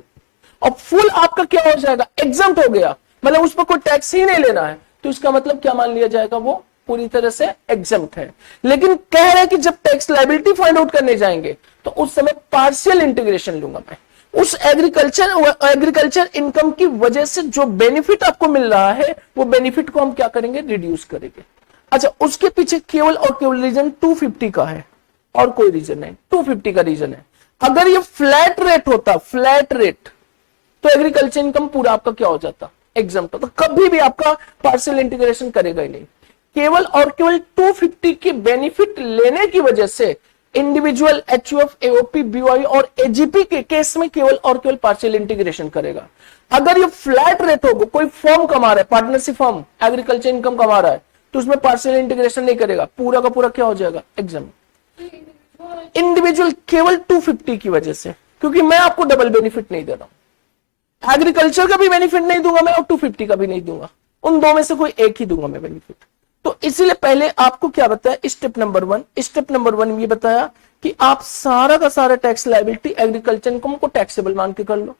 और फुल आपका क्या हो जाएगा, एग्जम्प्ट हो गया, मतलब उस पर कोई टैक्स ही नहीं लेना है, तो इसका मतलब क्या मान लिया जाएगा, वो पूरी तरह से एग्जम्प्ट है। लेकिन कह रहे हैं कि जब टैक्स लायबिलिटी फाइंड आउट करने जाएंगे तो उस समय पार्शियल इंटीग्रेशन लूंगा मैं, उस एग्रीकल्चर इनकम की वजह से जो बेनिफिट आपको मिल रहा है वो बेनिफिट को हम क्या करेंगे, रिड्यूस करेंगे। अच्छा, उसके पीछे केवल और केवल रीजन 250 का है और कोई रीजन नहीं, 250 का रीजन है। अगर ये फ्लैट रेट होता, फ्लैट रेट, तो एग्रीकल्चर इनकम पूरा आपका क्या हो जाता, एग्जाम्प्ट होता, कभी भी आपका पार्शियल इंटीग्रेशन करेगा ही नहीं। केवल और केवल 250 की बेनिफिट लेने की वजह से इंडिविजुअल एचयूएफ, एओपी, बीओआई और एजीपी के केस में केवल और केवल पार्शियल इंटीग्रेशन करेगा। अगर ये फ्लैट रेट होगा, कोई फर्म कमा रहा है, पार्टनरशिप फर्म एग्रीकल्चर इनकम कमा रहा है, तो उसमें पार्शियल इंटीग्रेशन नहीं करेगा, पूरा का पूरा क्या हो जाएगा, एग्जाम। इंडिविजुअल केवल 250 की वजह से, क्योंकि मैं आपको डबल बेनिफिट नहीं दे रहा हूं, एग्रीकल्चर का भी बेनिफिट नहीं दूंगा मैं और 250 का भी नहीं दूंगा, उन दो में से कोई एक ही दूंगा मैं बेनिफिट। तो इसीलिए पहले आपको क्या बताया, स्टेप नंबर 1, स्टेप नंबर 1 ये बताया कि आप सारा का सारा टैक्स लायबिलिटी एग्रीकल्चर इनकम को टैक्सेबल मान के कर लो।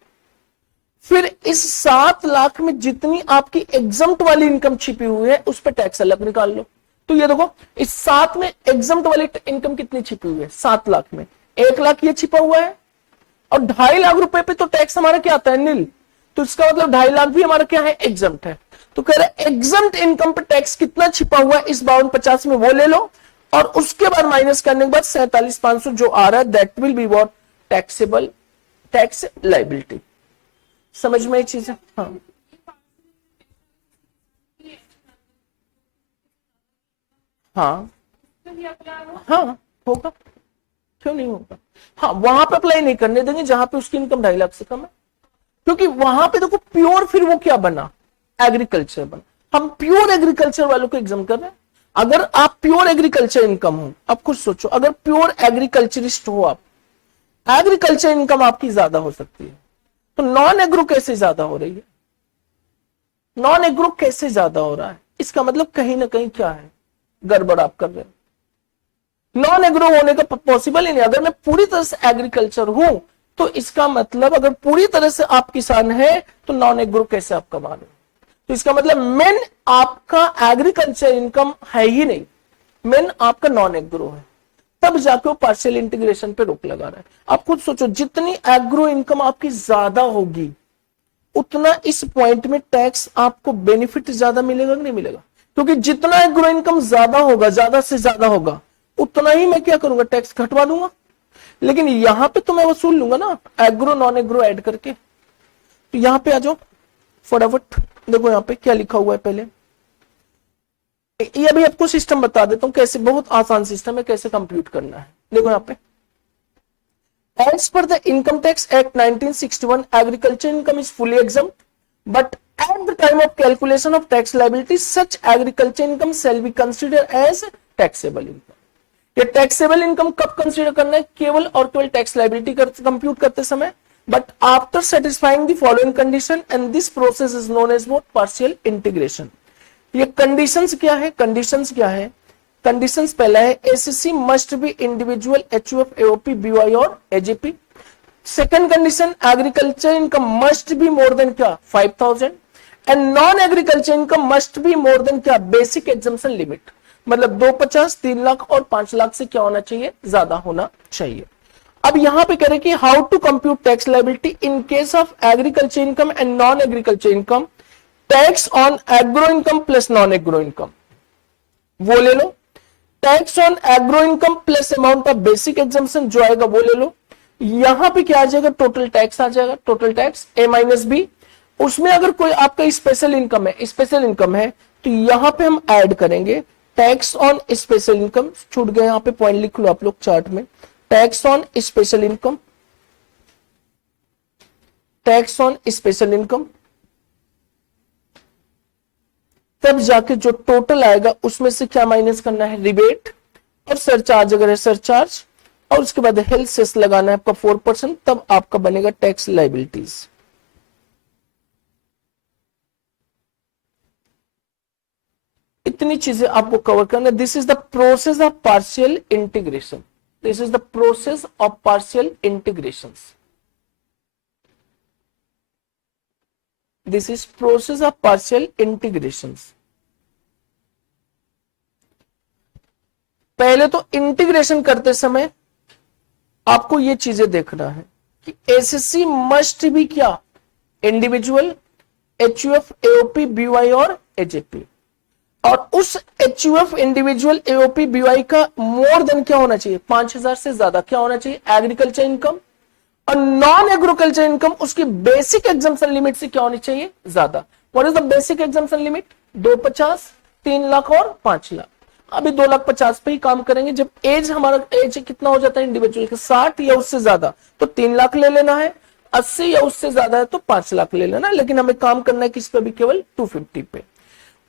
फिर इस 7 लाख में जितनी आपकी एग्जम्प्ट वाली इनकम छिपी हुई है उस पर टैक्स अलग निकाल लो। तो ये देखो, इस 7 में एग्जम्प्ट वाली इनकम कितनी छिपी हुई है, 7 लाख में 1 लाख ये छिपा हुआ है और 2.5 लाख रुपए पे तो टैक्स हमारा क्या आता है, नील। तो इसका मतलब 2.5 लाख भी हमारा क्या है, एग्जम्प्ट है। तो कह रहे एग्जम्प्ट इनकम पे टैक्स कितना छिपा हुआ है इस 5250 में, वो ले लो और उसके बाद माइनस करने के बाद 47,500 जो आ रहा है, that will be what, taxable tax liability. समझ में ये चीज है? हाँ हाँ हाँ, होगा, क्यों नहीं होगा। हाँ, वहां पे अप्लाई नहीं करने देंगे जहां पे उसकी इनकम 2.5 लाख से कम है, क्योंकि वहां पे देखो प्योर, फिर वो क्या बना, एग्रीकल्चर बना। हम प्योर एग्रीकल्चर वालों को एग्जाम कर रहे हैं। अगर आप प्योर एग्रीकल्चर इनकम हो, आप खुद सोचो, अगर प्योर एग्रीकल्चरिस्ट हो आप, एग्रीकल्चर इनकम आपकी ज्यादा हो सकती है, तो नॉन एग्रो कैसे ज्यादा हो रही है, नॉन एग्रो कैसे ज्यादा हो रहा है, इसका मतलब कहीं ना कहीं क्या है, गड़बड़ आप कर रहे हैं। नॉन एग्रो होने का पॉसिबल ही नहीं। अगर मैं पूरी तरह से एग्रीकल्चर हूं तो इसका मतलब, अगर पूरी तरह से आप किसान है तो नॉन एग्रो कैसे आप कमा रहे हो, तो इसका मतलब मेन आपका एग्रीकल्चर इनकम है ही नहीं, मेन आपका नॉन एग्रो है, तब जाके वो पार्शियल इंटीग्रेशन पे रोक लगा रहा है। आप खुद सोचो, जितनी एग्रो इनकम आपकी ज्यादा होगी उतना इस पॉइंट में टैक्स आपको बेनिफिट ज्यादा मिलेगा कि नहीं मिलेगा, क्योंकि जितना एग्रो इनकम ज्यादा होगा, ज्यादा से ज्यादा होगा, उतना ही मैं क्या करूंगा, टैक्स घटवा दूंगा। लेकिन यहां पे तो मैं वसूल लूंगा ना, एग्रो नॉन एग्रो ऐड करके। तो यहां पे आ जाओ फटाफट, देखो यहां पे क्या लिखा हुआ है, पहले ये अभी आपको सिस्टम बता देता हूं कैसे, बहुत आसान सिस्टम है कैसे कंप्यूट करना है। देखो यहां पे, as per the income tax act 1961 agriculture income is fully exempt, but at the time of calculation of tax liability such agriculture income shall be considered as taxable income। ये taxable income कब consider करना है, केवल और केवल tax liability compute करते समय, but after satisfying the following condition and this process is known as what, partial integration. ये कंडीशंस क्या है, कंडीशंस क्या है, कंडीशंस पहला है assessee must be individual, HUF, AOP, BOI और AJP. Second condition, agriculture income must be more than क्या, 5,000 and non agriculture income must be more than क्या, बेसिक एग्जम्पशन लिमिट, मतलब 250, 3 लाख और 5 लाख से क्या होना चाहिए, ज्यादा होना चाहिए। अब यहां पे कह रहे कि how to compute tax liability in case of agriculture income and non agriculture income, tax on agro income plus non agro income, वो ले लो। Tax on agro income plus amount of basic exemption जो आएगा वो ले लो। यहां पे क्या आ जाएगा, टोटल टैक्स आ जाएगा, टोटल टैक्स ए माइनस बी। उसमें अगर कोई आपका स्पेशल इनकम है, स्पेशल इनकम है, तो यहां पे हम ऐड करेंगे टैक्स ऑन स्पेशल इनकम। छूट गए, यहां पे पॉइंट लिख लो आप लोग चार्ट में, tax on special income, tax on special income, तब जाके जो टोटल आएगा उसमें से क्या माइनस करना है, रिबेट और सरचार्ज अगर है सरचार्ज, और उसके बाद हेल्थ सेस लगाना है आपका 4%, तब आपका बनेगा टैक्स लायबिलिटीज। इतनी चीजें आपको कवर करना। This is the process of partial integration, this is the process of partial integration, this is process of partial integration. पहले तो इंटीग्रेशन करते समय आपको ये चीजें देखना है कि एसएससी मस्ट भी क्या, इंडिविजुअल, एचयूएफ, एओपी, बीवाई और एजेपी। और उस एचयूएफ इंडिविजुअल एओपी बीवाई का मोर देन क्या होना चाहिए, 5,000 से ज्यादा क्या होना चाहिए एग्रीकल्चर इनकम, और नॉन एग्रीकल्चर इनकम उसकी बेसिक एग्जम्पशन लिमिट से क्या होनी चाहिए ज्यादा। What is the basic exemption limit, 250, 3 lakh और 5 लाख। अभी 2,50,000 पे ही काम करेंगे। जब एज हमारा एज कितना हो जाता है इंडिविजुअल का 60 या उससे ज्यादा तो 3 लाख ले लेना है, 80 या उससे ज्यादा है तो 5 लाख ले लेना, लेकिन हमें काम करना है किस पे भी, केवल 250 पे।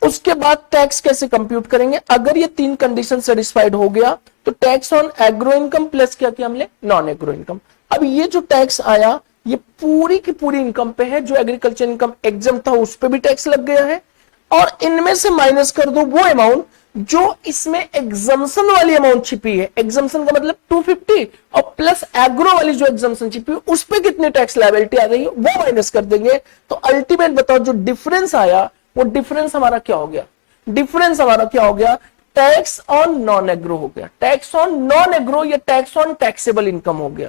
उसके बाद टैक्स कैसे कंप्यूट करेंगे, अगर ये 3 कंडीशन सेटिस्फाइड हो गया तो tax on agro income plus क्या किया हमने, नॉन एग्रो इनकम। अब ये जो टैक्स आया ये पूरी की पूरी इनकम पे है, जो एग्रीकल्चर इनकम एग्जम था उस पे भी टैक्स लग गया है, और इनमें से माइनस कर दो वो अमाउंट जो इसमें एग्जम्पशन वाली अमाउंट छिपी है। एग्जम्पशन का मतलब 250 और प्लस एग्रो वाली जो एग्जम्पशन छिपी है उस पे कितनी टैक्स लायबिलिटी आ रही है वो माइनस कर देंगे। तो अल्टीमेट बताओ जो डिफरेंस आया वो डिफरेंस हमारा क्या हो गया, डिफरेंस हमारा क्या हो गया, टैक्स ऑन नॉन एग्रो हो गया। टैक्स ऑन नॉन एग्रो या टैक्स ऑन टैक्सेबल इनकम हो गया,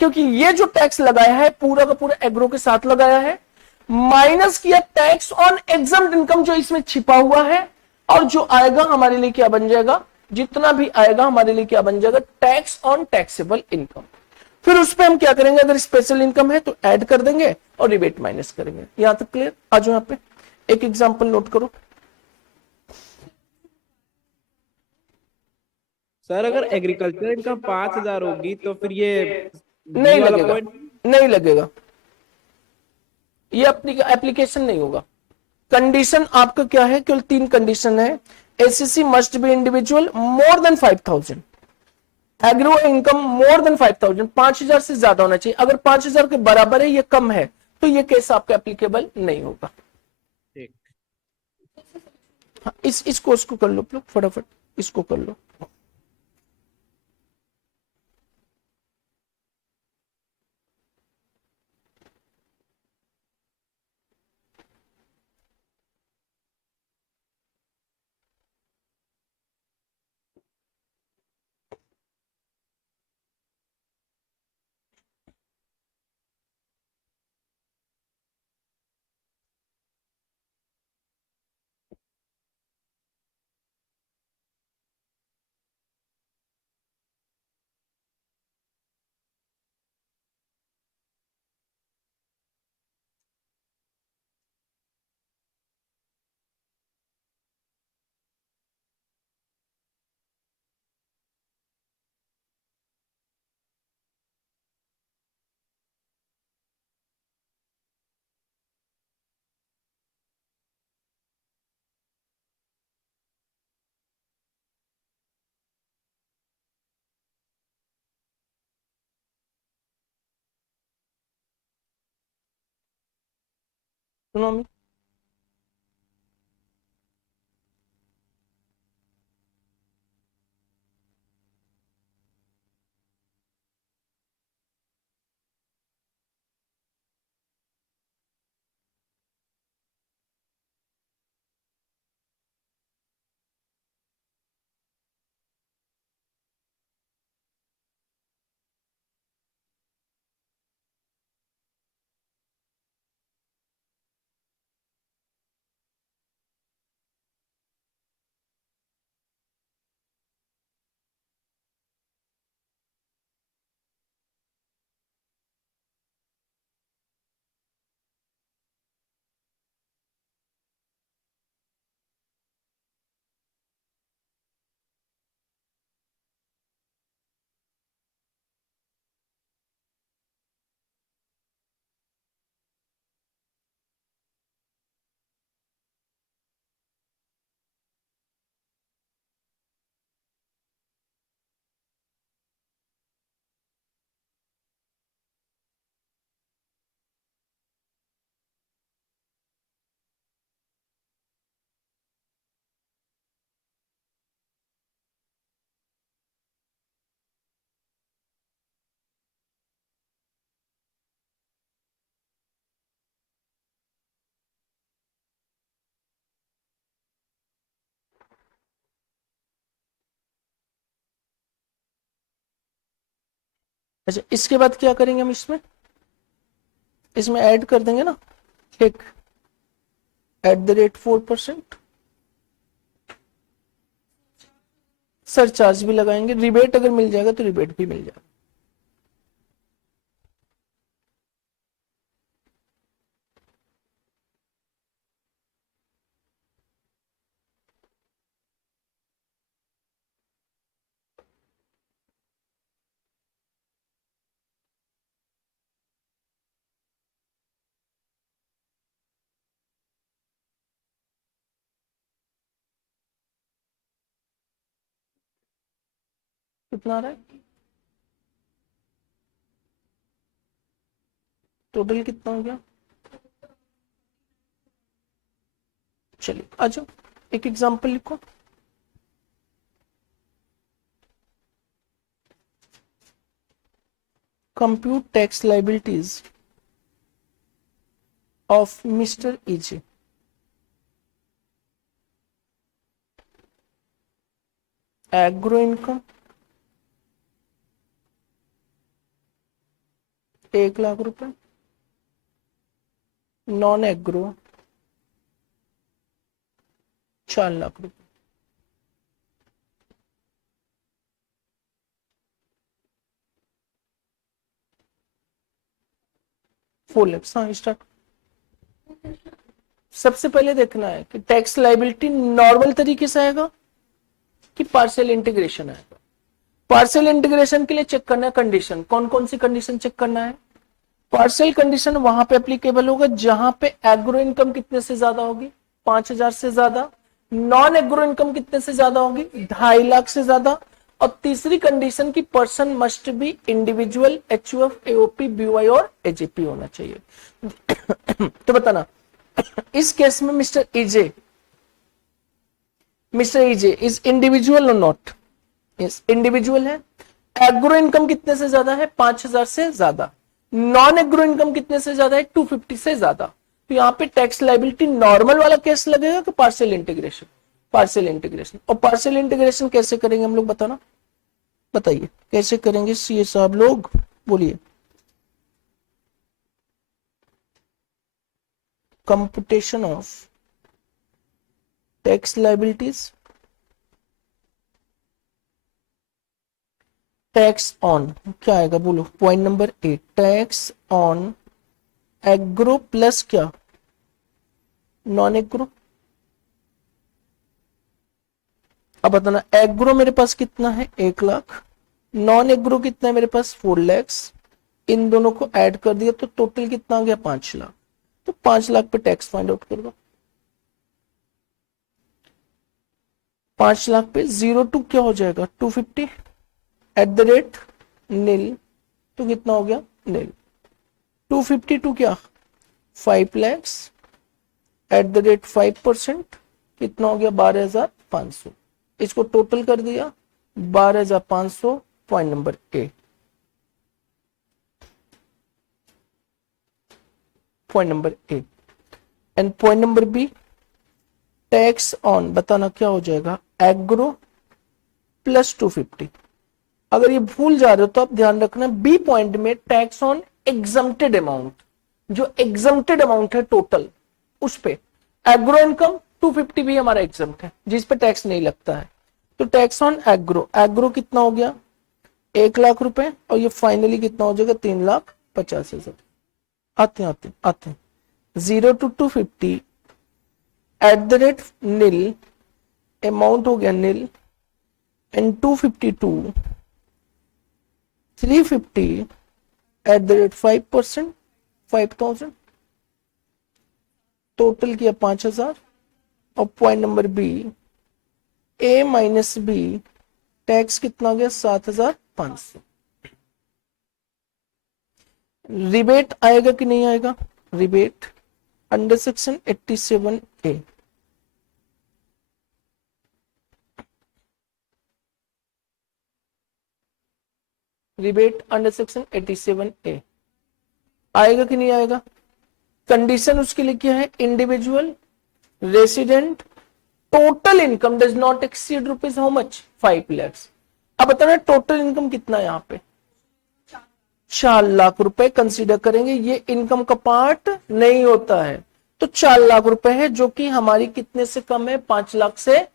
क्योंकि ये जो टैक्स लगाया है पूरा का पूरा एग्रो के साथ लगाया है, माइनस किया टैक्स ऑन एग्जम्प्ट इनकम जो इसमें छिपा हुआ है, और जो आएगा हमारे लिए क्या बन जाएगा, जितना भी आएगा हमारे लिए क्या बन जाएगा, टैक्स ऑन टैक्सेबल इनकम। फिर उस पर हम क्या करेंगे, अगर स्पेशल इनकम है तो ऐड कर देंगे और रिबेट माइनस करेंगे। यहां तक क्लियर, आ जाओ यहां पे एक एग्जांपल नोट करो। सर अगर एग्रीकल्चर इनकम 5,000 होगी तो फिर ये बी नहीं वाला लगेगा, पॉइंट नहीं लगेगा, ये अपनी एप्लीकेशन नहीं होगा। कंडीशन आपका क्या है, केवल 3 कंडीशन है। SCC must be individual more than 5,000, agro income more than 5,000, 5,000 से ज्यादा होना चाहिए। अगर 5,000 के बराबर है, ये कम है, तो ये केस आपका एप्लीकेबल नहीं होगा। ठीक। हाँ, इस कोर्स को कर लो लोग फटाफट, इसको कर लो। सुनो अमित, अच्छा इसके बाद क्या करेंगे हम, इसमें इसमें ऐड कर देंगे ना एक @4%, सरचार्ज भी लगाएंगे, रिबेट अगर मिल जाएगा तो रिबेट भी मिल जाएगा। कितना आ रहा है टोटल, कितना हो गया? चलिए आ जाओ, एक एग्जांपल लिखो। Compute tax liabilities of mister EJ. Agro income 1,00,000 रुपए, नॉन एग्रो 4,00,000 रुपए। Full start. सबसे पहले देखना है कि टैक्स लाइबिलिटी नॉर्मल तरीके से आएगा कि पार्शियल इंटीग्रेशन आएगा। पार्शियल इंटीग्रेशन के लिए चेक करना है कंडीशन, कौन कौन सी कंडीशन चेक करना है। पार्शियल कंडीशन वहां पे एप्लीकेबल होगा जहां पे एग्रो इनकम कितने से ज्यादा होगी, 5,000 से ज्यादा, नॉन एग्रो इनकम कितने से ज्यादा होगी, 2.5 लाख से ज्यादा, और तीसरी कंडीशन की person must be individual, HUF, AOP, BY और एजेपी होना चाहिए। तो बताना इस केस में मिस्टर ईजे इज इंडिविजुअल और नॉट? यस, इंडिविजुअल है। एग्रो इनकम कितने से ज्यादा है, 5,000 से ज्यादा। नॉन एग्रो इनकम कितने से ज्यादा है, 250 से ज्यादा। तो यहाँ पे टैक्स लाइबिलिटी नॉर्मल वाला केस लगेगा कि पार्शियल इंटीग्रेशन? Partial integration. और पार्शियल इंटीग्रेशन कैसे करेंगे हम लोग, बताना, बताइए कैसे करेंगे सीए साहब लोग, बोलिए। Computation of tax liabilities, tax on, क्या आएगा बोलो, point number 8, tax on agro plus क्या, नॉन एग्रो। अब बताना एग्रो मेरे पास कितना है, 1,00,000, नॉन एग्रो कितना है मेरे पास, 4 lakhs। इन दोनों को ऐड कर दिया तो टोटल कितना आ गया, 5,00,000। तो 5,00,000 पे टैक्स फाइंड आउट कर दो। 5,00,000 पे 0 टू क्या हो जाएगा, 250 एट द रेट नील, तो कितना हो गया, नील। 250 टू क्या, 5 lakhs एट द रेट 5%, कितना हो गया, 12,500। इसको टोटल कर दिया 12,500, point number A. Point number A. And point number B, tax on, बताना क्या हो जाएगा, एग्रो प्लस 250। अगर ये भूल जा रहे हो तो आप ध्यान रखना बी पॉइंट में टैक्स ऑन एग्जम्प्टेड अमाउंट, जो एग्जम्प्टेड अमाउंट है टोटल उस पे। एग्रो इनकम 250 भी हमारा एग्जम्प्ट है जिस पे टैक्स नहीं लगता है। तो टैक्स ऑन एग्रो, एग्रो कितना हो गया, 1,00,000 रुपए, और ये फाइनली कितना हो जाएगा, 3,50,000। आते हैं 0 to 250 at the rate nil, amount हो गया nil, and 252 350 at the rate 5%, 5,000, total किया 5,000। और point number B, A minus B, tax कितना हो गया, 7,500। रिबेट आएगा कि नहीं आएगा, rebate under section 87A। Rebate under section 87A आएगा कि नहीं आएगा। कंडीशन उसके लिए क्या है, individual, resident, total income does not exceed rupees how much, 5 lakhs। अब बताना टोटल इनकम कितना है, यहाँ पे 4,00,000 रुपए कंसीडर करेंगे। ये इनकम का पार्ट नहीं होता है, तो 4,00,000 रुपए है, जो कि हमारी कितने से कम है, 5,00,000 से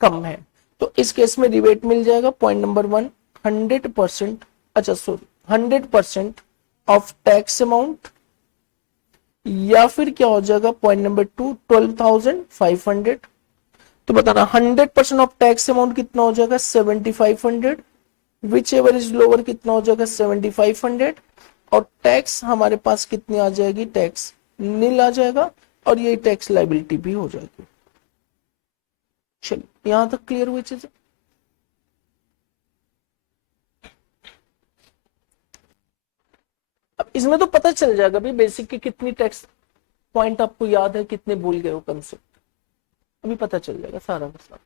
कम है। तो इस केस में रिबेट मिल जाएगा पॉइंट नंबर 1 100%, अच्छा सॉरी 100% ऑफ टैक्स अमाउंट, या फिर क्या हो जाएगा पॉइंट नंबर 2 12,500। तो बताना 100% ऑफ टैक्स अमाउंट कितना हो जाएगा 7,500, विच एवर इज लोअर कितना हो जाएगा 7,500, और टैक्स हमारे पास कितनी आ जाएगी, टैक्स नील आ जाएगा, और ये टैक्स लाइबिलिटी भी हो जाएगी। चलिए यहां तक क्लियर हुई चीजें। अब इसमें तो पता चल जाएगा भी बेसिक की कितनी टैक्स पॉइंट आपको याद है, कितने भूल गए हो कंसेप्ट, अभी पता चल जाएगा सारा का सारा।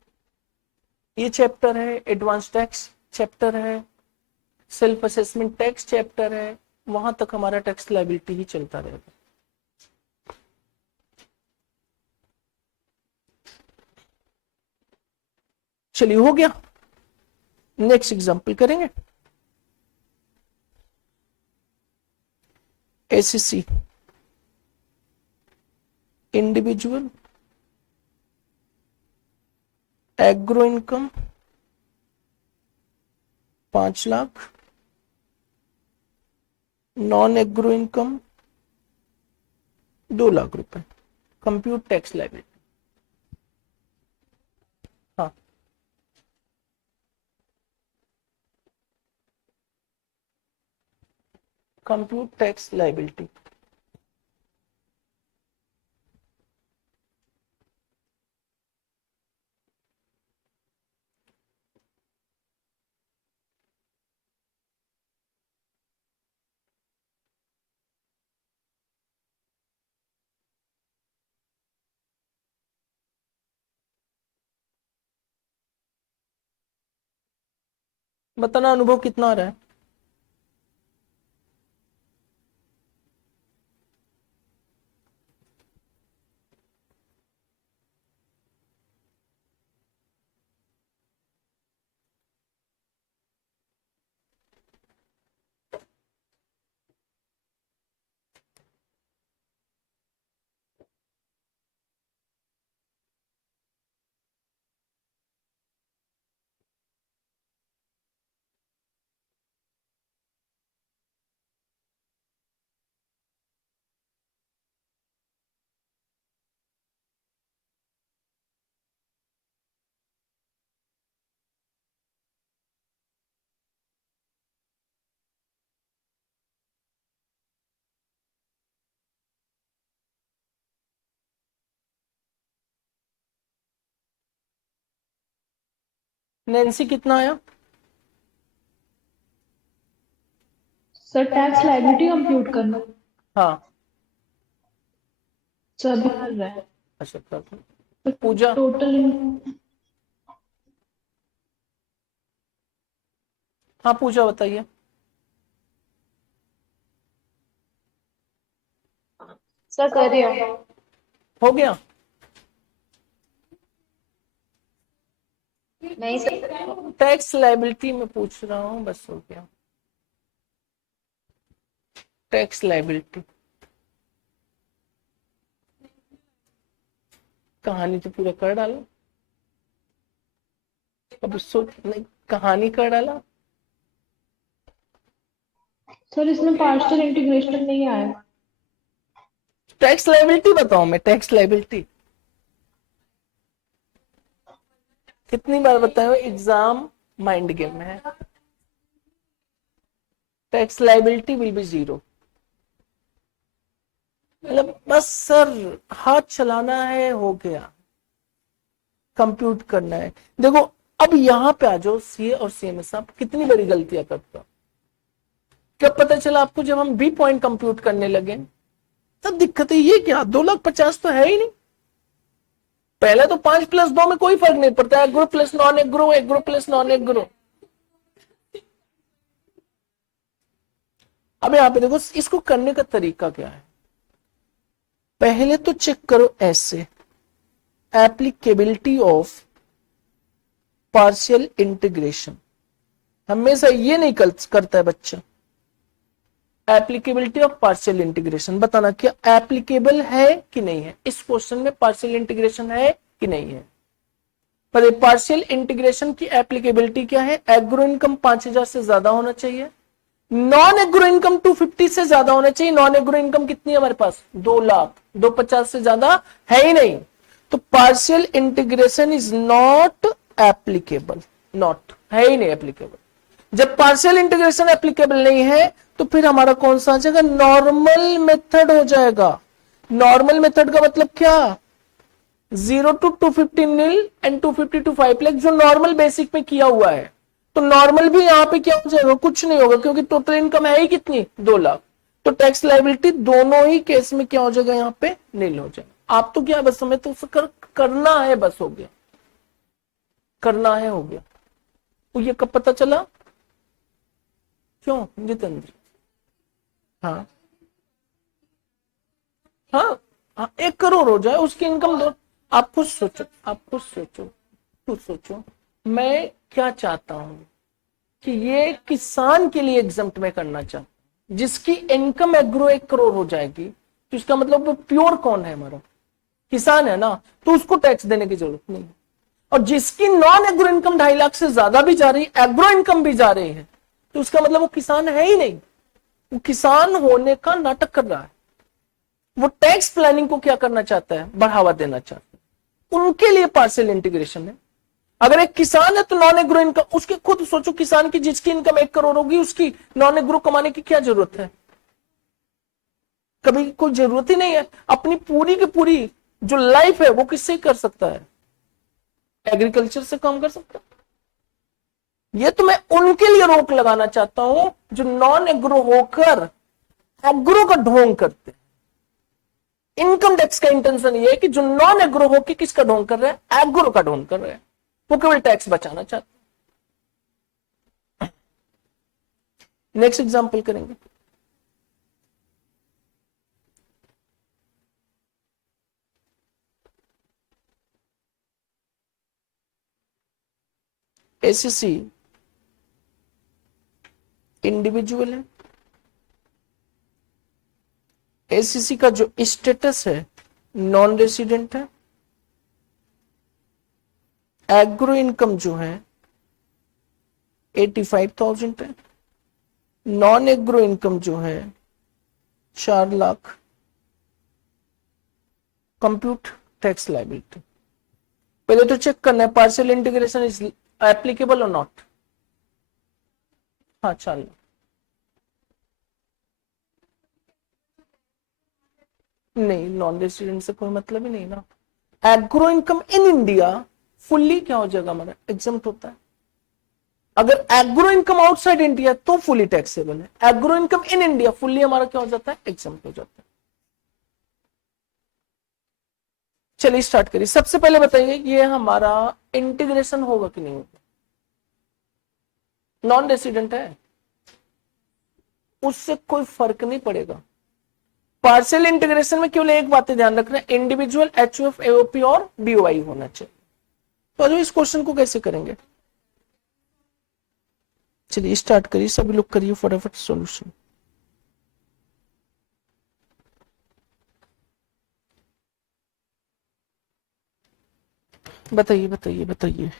ये चैप्टर है, एडवांस टैक्स चैप्टर है, सेल्फ असेसमेंट टैक्स चैप्टर है, वहां तक हमारा टैक्स लायबिलिटी ही चलता रहेगा। चलिए हो गया, नेक्स्ट एग्जांपल करेंगे। SC individual agro income 5 lakh, non agro income 2 lakh रुपए, कंप्यूट टैक्स लायबिलिटी। हाँ कंप्यूट टैक्स लायबिलिटी। बताना अनुभव कितना आ रहा है। नैन्सी कितना आया। सर टैक्स लायबिलिटी कंप्यूट करना। हाँ सर अभी कर रहा है। अच्छा कर दो। पूजा टोटल हाँ पूजा बताइए। सर कर रही हूँ। हो गया। नहीं सर। टैक्स लायबिलिटी में पूछ रहा हूँ, बस हो गया। टैक्स लायबिलिटी कहानी तो पूरा कर डाला, अब सोच नहीं कहानी कर डाला। सर इसमें पार्शियल इंटीग्रेशन नहीं आया। टैक्स लायबिलिटी बताओ, मैं टैक्स लायबिलिटी कितनी बार बताया, एग्जाम माइंड गेम में है। टैक्स लायबिलिटी विल बी 0, मतलब बस सर हाथ चलाना है, हो गया, कंप्यूट करना है। देखो अब यहां पे आ जाओ, सीए और सीएमए साहब कितनी बड़ी गलतियां करते हो। कब पता चला आपको, जब हम बी पॉइंट कंप्यूट करने लगे तब दिक्कत है। ये क्या 2,50,000 तो है ही नहीं। पहले तो 5 + 2 में कोई फर्क नहीं पड़ता, agro plus non agro, agro plus non agro. अब यहाँ पे देखो इसको करने का तरीका क्या है। पहले तो चेक करो ऐसे, एप्लीकेबिलिटी ऑफ पार्शियल इंटीग्रेशन। हमेशा ये नहीं करता है बच्चा। एप्लीकेबिलिटी ऑफ पार्शियल इंटीग्रेशन बताना क्या एप्लीकेबल है कि नहीं है, इस क्वेश्चन में पार्शियल इंटीग्रेशन है कि नहीं है। पर पार्शियल इंटीग्रेशन की एप्लीकेबिलिटी क्या है? एग्रो इनकम 5,000 से ज्यादा होना चाहिए, नॉन एग्रो इनकम 250 से ज्यादा होना चाहिए। नॉन एग्रो इनकम कितनी है हमारे पास? 2 लाख, 250 से ज्यादा है ही नहीं, तो partial integration is not applicable, not है ही नहीं एप्लीकेबल। जब पार्शियल इंटीग्रेशन एप्लीकेबल नहीं है तो फिर हमारा कौन सा आ जाएगा? नॉर्मल मेथड हो जाएगा। नॉर्मल मेथड का मतलब क्या? 0 to 250 nil and 250 to 5 lakh, जो नॉर्मल बेसिक में किया हुआ है। तो नॉर्मल भी यहां पे क्या हो जाएगा? कुछ नहीं होगा, क्योंकि टोटल इनकम है ही कितनी? 2 लाख। तो टैक्स लायबिलिटी दोनों ही केस में क्या हो जाएगा? यहाँ पे नील हो जाएगा। आप तो क्या है, बस हमें तो करना है, बस हो गया, करना है, हो गया। तो ये कब पता चला? क्यों जितेंद्र? हाँ हाँ हाँ, 1 करोड़ हो जाए उसकी इनकम दो। आप खुद सोचो, आप खुद सोचो, खुद सोचो, मैं क्या चाहता हूं कि ये किसान के लिए एग्जम्प्ट में करना चाहता हूं, जिसकी इनकम एग्रो 1 करोड़ हो जाएगी, तो इसका मतलब वो प्योर कौन है? हमारा किसान है ना, तो उसको टैक्स देने की जरूरत नहीं। और जिसकी नॉन एग्रो इनकम 2.5 लाख से ज्यादा भी जा रही है, एग्रो इनकम भी जा रही है, तो उसका मतलब वो किसान है ही नहीं, वो किसान होने का नाटक कर रहा है। वो टैक्स प्लानिंग को क्या करना चाहता है? बढ़ावा देना चाहता है। उनके लिए पार्शियल इंटीग्रेशन है। अगर एक किसान है तो नॉन एग्रो इनकम, उसके खुद सोचो, किसान की जिसकी इनकम 1 करोड़ होगी, उसकी नॉन एग्रो कमाने की क्या जरूरत है? कभी कोई जरूरत ही नहीं है। अपनी पूरी की पूरी जो लाइफ है वो किससे कर सकता है? एग्रीकल्चर से काम कर सकता है। ये तो मैं उनके लिए रोक लगाना चाहता हूं जो नॉन एग्रो होकर एग्रो का ढोंग करते हैं। इनकम टैक्स का इंटेंशन ये है कि जो नॉन एग्रो होकर किसका ढोंग कर रहे हैं? एग्रो का ढोंग कर रहे हैं। वो केवल टैक्स बचाना चाहते हैं। नेक्स्ट एग्जांपल करेंगे। एसएससी इंडिविजुअल है, एसएससी का जो स्टेटस है नॉन रेसिडेंट है, एग्रो इनकम जो है 85,000 है, नॉन एग्रो इनकम जो है 4 लाख। Compute tax liability. पहले तो चेक करना है पार्शियल इंटीग्रेशन इज एप्लीकेबल और नॉट। हाँ, 4 लाख। नहीं, नॉन रेसिडेंट से कोई मतलब ही नहीं ना। Agro income in India fully क्या हो जाएगा? हमारा एग्जम्प्ट होता है। अगर एग्रो इनकम आउटसाइड इंडिया तो फुली टैक्सेबल है। Agro income in India fully हमारा क्या हो जाता है? एग्जम्प्ट हो जाता है। चलिए स्टार्ट करिए। सबसे पहले बताइए ये हमारा इंटीग्रेशन होगा कि नहीं होगा? नॉन रेसिडेंट है, उससे कोई फर्क नहीं पड़ेगा। पार्शियल इंटीग्रेशन में केवल एक बात ध्यान रखना, इंडिविजुअल एचयूएफ एओपी और बीओआई होना चाहिए। तो जो इस क्वेश्चन को कैसे करेंगे? चलिए स्टार्ट करिए, सभी लोग करिए फटाफट सॉल्यूशन। बताइए बताइए बताइए।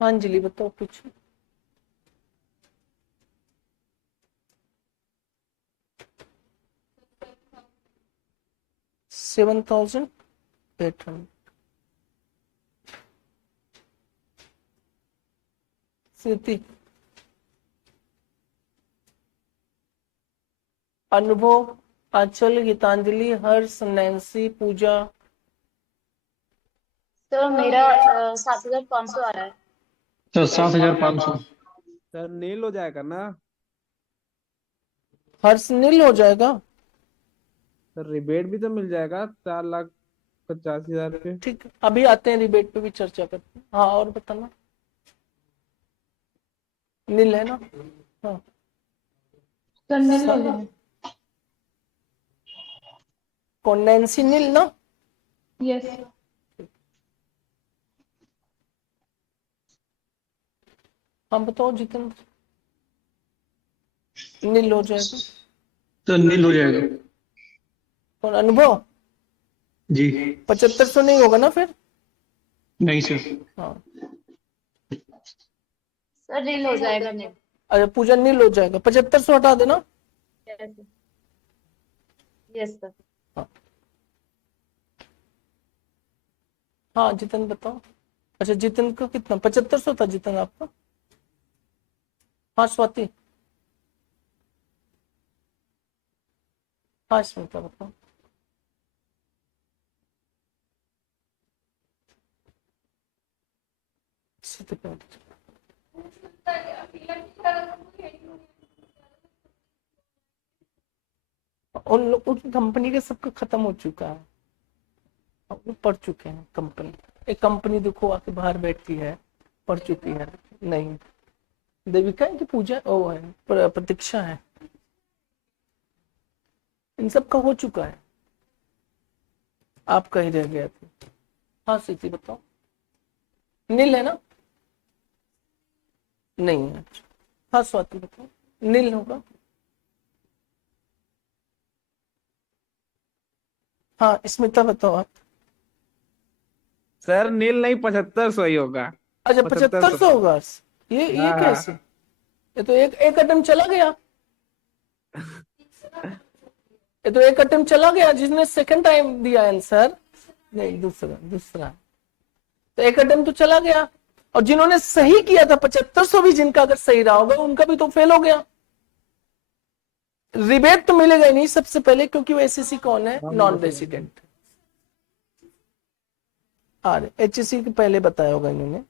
हाँ अंजलि बताओ कुछ। 7,800। स्थिति, अनुभव, आंचल, गीतांजलि, हर्ष, नैन्सी, पूजा। सर मेरा 7,500 आ रहा है। सर 7,500। सर नील हो जाएगा ना? हर्ष नील हो जाएगा। सर रिबेट भी तो मिल जाएगा 4,85,000 पे। ठीक, अभी आते हैं रिबेट पे भी चर्चा करते हैं। हाँ और बताना। नील है ना? हाँ सर नील हो जाए। कौन, नैन्सी नील ना? यस। हाँ बताओ जितेंद्र। नील हो जाएगा। सर नील हो जाएगा। और अनुभव जी 7,500 नहीं होगा ना फिर? नहीं सर। हाँ सर रील हो जाएगा नहीं। अच्छा पूजा नील हो जाएगा, 7,500 हटा देना। Yes yes sir. हाँ हाँ जितेंद्र बताओ। अच्छा जितेंद्र का कितना, 7,500 था जितेंद्र आपका? हाँ स्वाति। हाँ स्मिता बताओ। उन कंपनी के सबका खत्म हो चुका है, वो पढ़ चुके हैं कंपनी। एक कंपनी देखो आके बाहर बैठती है, पढ़ चुकी है। नहीं, देविका है कि पूजा ओ है, प्रतीक्षा है, इन सब का हो चुका है। आप कहीं रह गए थे। हाँ स्थिति बताओ। नील है ना? नहीं है। अच्छा हाँ स्वाति बताओ। नील होगा। हाँ स्मिता बताओ आप। सर नील नहीं, 7,500 ही होगा। अच्छा 7,500। 7,500 होगा। ये हाँ कैसे? ये तो एक अटेम्प्ट चला गया। ये तो एक अटेम्प्ट चला गया जिसने सेकंड टाइम दिया आंसर। नहीं दूसरा दूसरा, तो एक अटेम्प्ट तो चला गया। और जिन्होंने सही किया था 7,500 भी, जिनका अगर सही रहा होगा उनका भी तो फेल हो गया। रिबेट तो मिलेगा ही नहीं सबसे पहले, क्योंकि वो एसएससी कौन है, नॉन रेसिडेंट। एचएससी के पहले बताया होगा इन्होंने।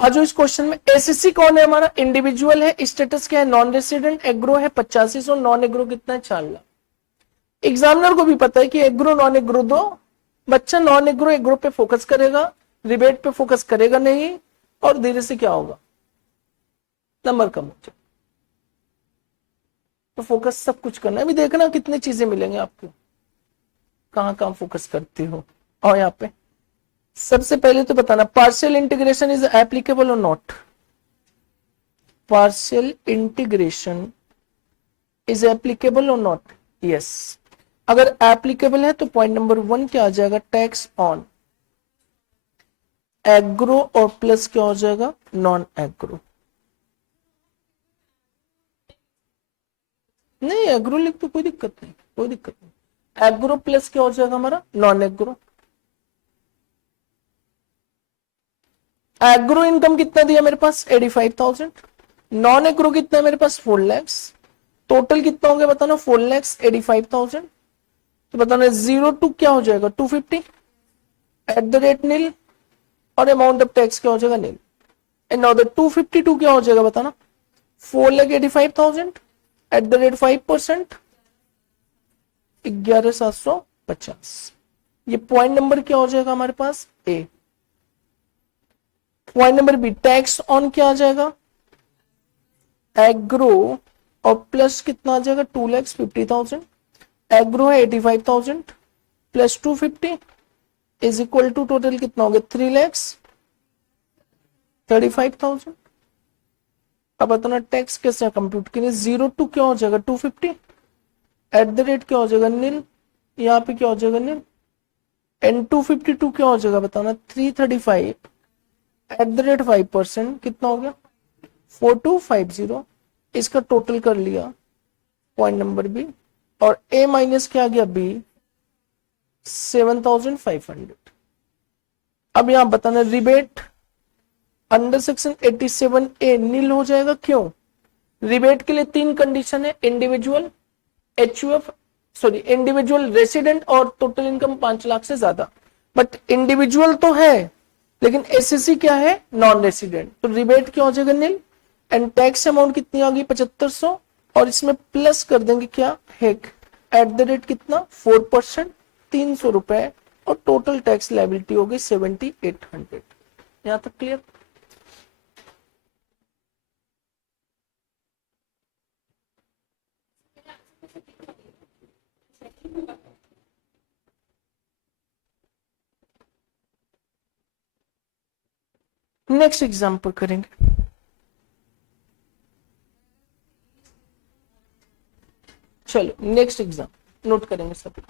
आज जो इस क्वेश्चन में एसएससी कौन है हमारा, इंडिविजुअल है, स्टेटस क्या है, नॉन रेसिडेंट, एग्रो है 8500, नॉन एग्रो कितना है 4 लाख। एग्जामिनर को भी पता है कि एग्रो नॉन एग्रो दो, बच्चा नॉन एग्रो एग्रो पे फोकस करेगा, रिबेट पे फोकस करेगा नहीं, और धीरे से क्या होगा, नंबर कम हो जाए। तो फोकस सब कुछ करना है। अभी देखना कितनी चीजें मिलेंगे आपको, कहां कहां फोकस करती हो। और यहाँ पे सबसे पहले तो बताना, पार्शियल इंटीग्रेशन इज एप्लीकेबल और not. Partial integration is applicable और नॉट? यस। अगर एप्लीकेबल है तो पॉइंट नंबर 1 क्या आ जाएगा, टैक्स ऑन एग्रो, और प्लस क्या हो जाएगा, नॉन एग्रो। नहीं एग्रो लिख तो कोई दिक्कत नहीं, कोई दिक्कत नहीं। एग्रो प्लस क्या हो जाएगा हमारा, नॉन एग्रो। एग्रो इनकम कितना दिया मेरे पास, 85,000। नॉन एग्रो कितना है मेरे पास, 4 लैक्स। टोटल कितना हो गया बताना, 4 लैक्स 85,000। तो बताना 0 to क्या हो जाएगा, 250 एट द रेट नील, और अमाउंट ऑफ टैक्स क्या हो जाएगा, नील। एंड नाउ द 252 क्या हो जाएगा बताना, 4,85,000 एट द रेट 5%, 11,750। ये पॉइंट नंबर क्या हो जाएगा हमारे पास, A. Point number B, tax on क्या आ जाएगा, एग्रो, और प्लस कितना आ जाएगा, 2,50,000। एग्रो है 85,000 plus 250 is equal to total कितना हो गया, 3,35,000। अब बताना टैक्स कैसे कंप्यूट करें, 0 to क्या हो जाएगा, 250 एट द रेट क्या हो जाएगा, नील। यहाँ पे क्या हो जाएगा, नील। एंड 252 क्या हो जाएगा बताना, 335 एट द रेट 5%, कितना हो गया 4250। इसका टोटल कर लिया पॉइंट नंबर बी, और ए माइनस क्या आ गया बी 7500। अब यहां बताना रिबेट अंडर सेक्शन 87A नील हो जाएगा, क्यों? रिबेट के लिए 3 कंडीशन है, individual, HUF, sorry individual resident और टोटल इनकम 5 लाख से ज्यादा। बट इंडिविजुअल तो है लेकिन एसएससी क्या है, नॉन रेसिडेंट, तो रिबेट क्या हो जाएगा नील। एंड टैक्स अमाउंट कितनी आ गई 7500, और इसमें प्लस कर देंगे क्या हेक एट द रेट कितना 4%, 300 रुपए, और टोटल टैक्स लायबिलिटी हो गई 7800। यहां तक क्लियर? नेक्स्ट एग्जाम्पल करेंगे। चलो नेक्स्ट एग्जाम नोट करेंगे सभी।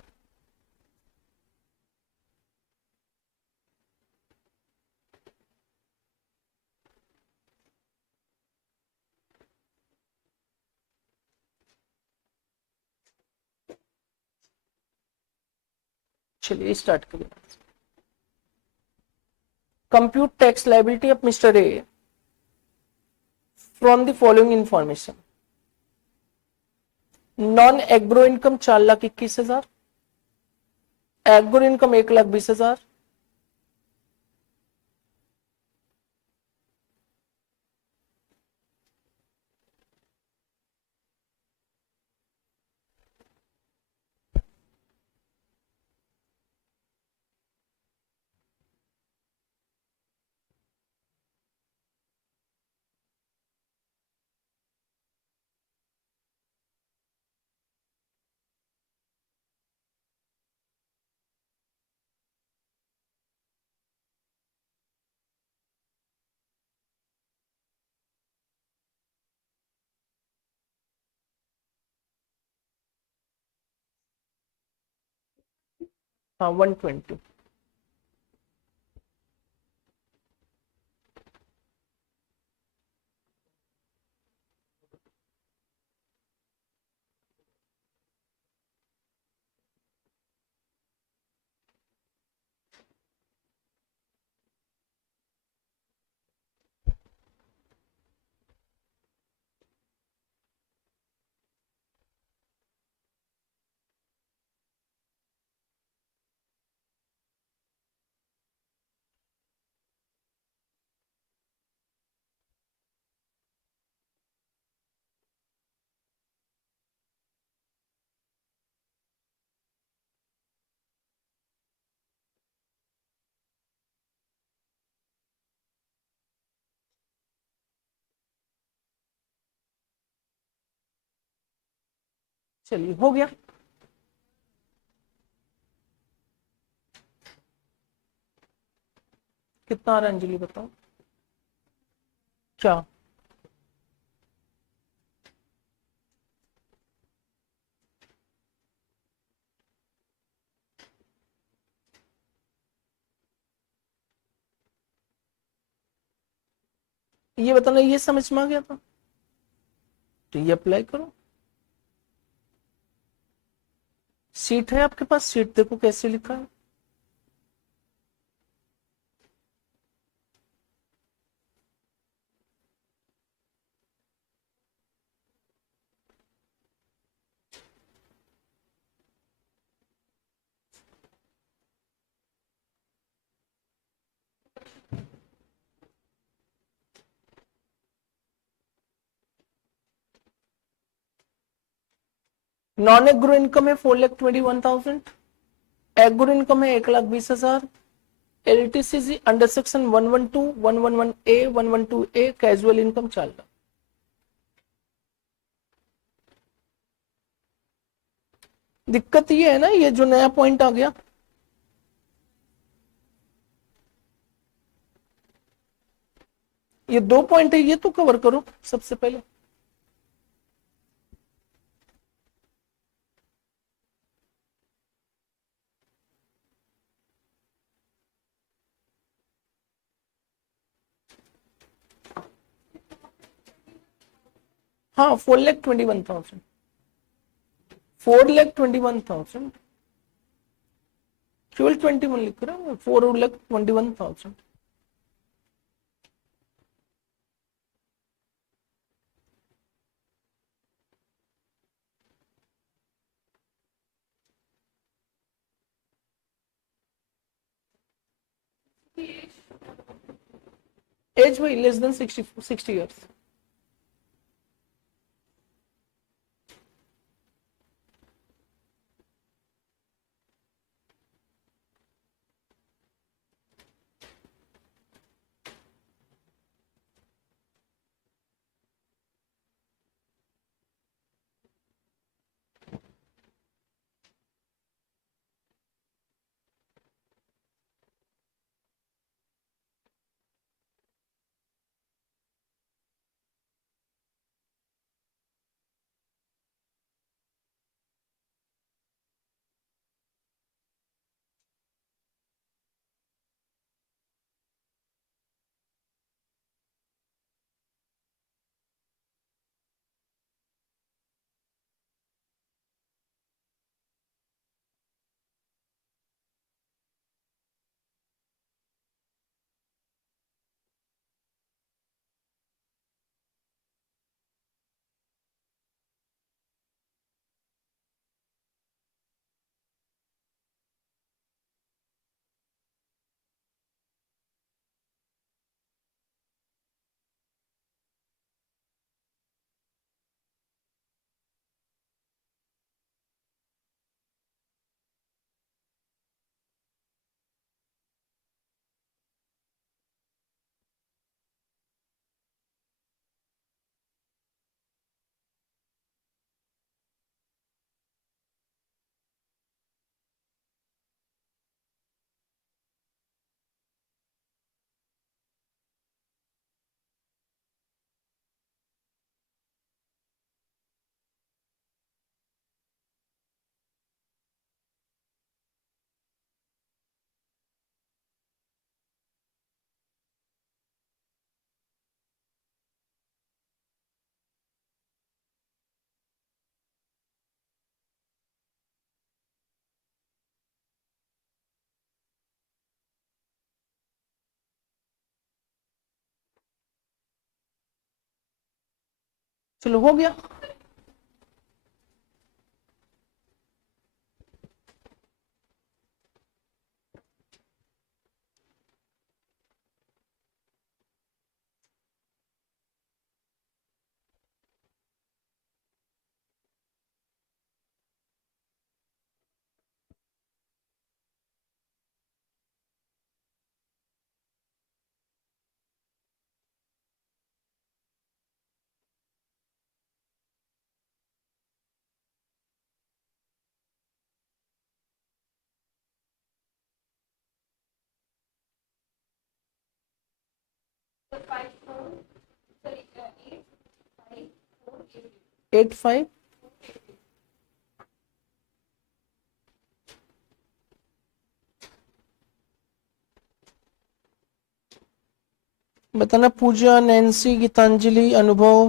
चलिए स्टार्ट करिए। Compute tax liability of mister A from the following information. Non agro income 4,21,000, agro income 1,20,000, हाँ 120। चलिए हो गया। कितना आ रहा है अंजलि बताओ क्या? ये बताना, ये समझ में आ गया था तो ये अप्लाई करो। सीट है आपके पास, सीट देखो कैसे लिखा है। नॉन एग्रो इनकम है 4,21,000, एग्रो इनकम है 1,20,000, LTCG under section 112, 111A, 112A casual income 4 lakh. दिक्कत ये है ना, ये जो नया पॉइंट आ गया, ये 2 पॉइंट है, ये तो कवर करो सबसे पहले। हाँ 4,21,000, 4,21,000, केवल 21 लिख रहा हूँ, 4,21,000। एज भाई लेस देन 60 ईयर्स। चलो हो गया। एट फाइव बताना। पूजा, नैन्सी, गीतांजलि, अनुभव,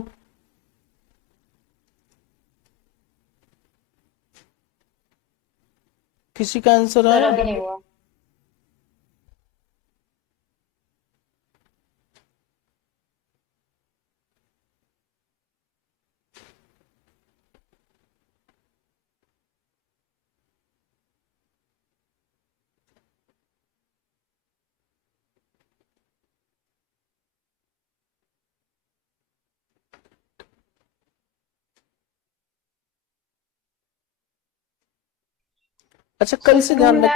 किसी का आंसर सर आया? अभी नहीं हुआ। अच्छा कल से ध्यान रख।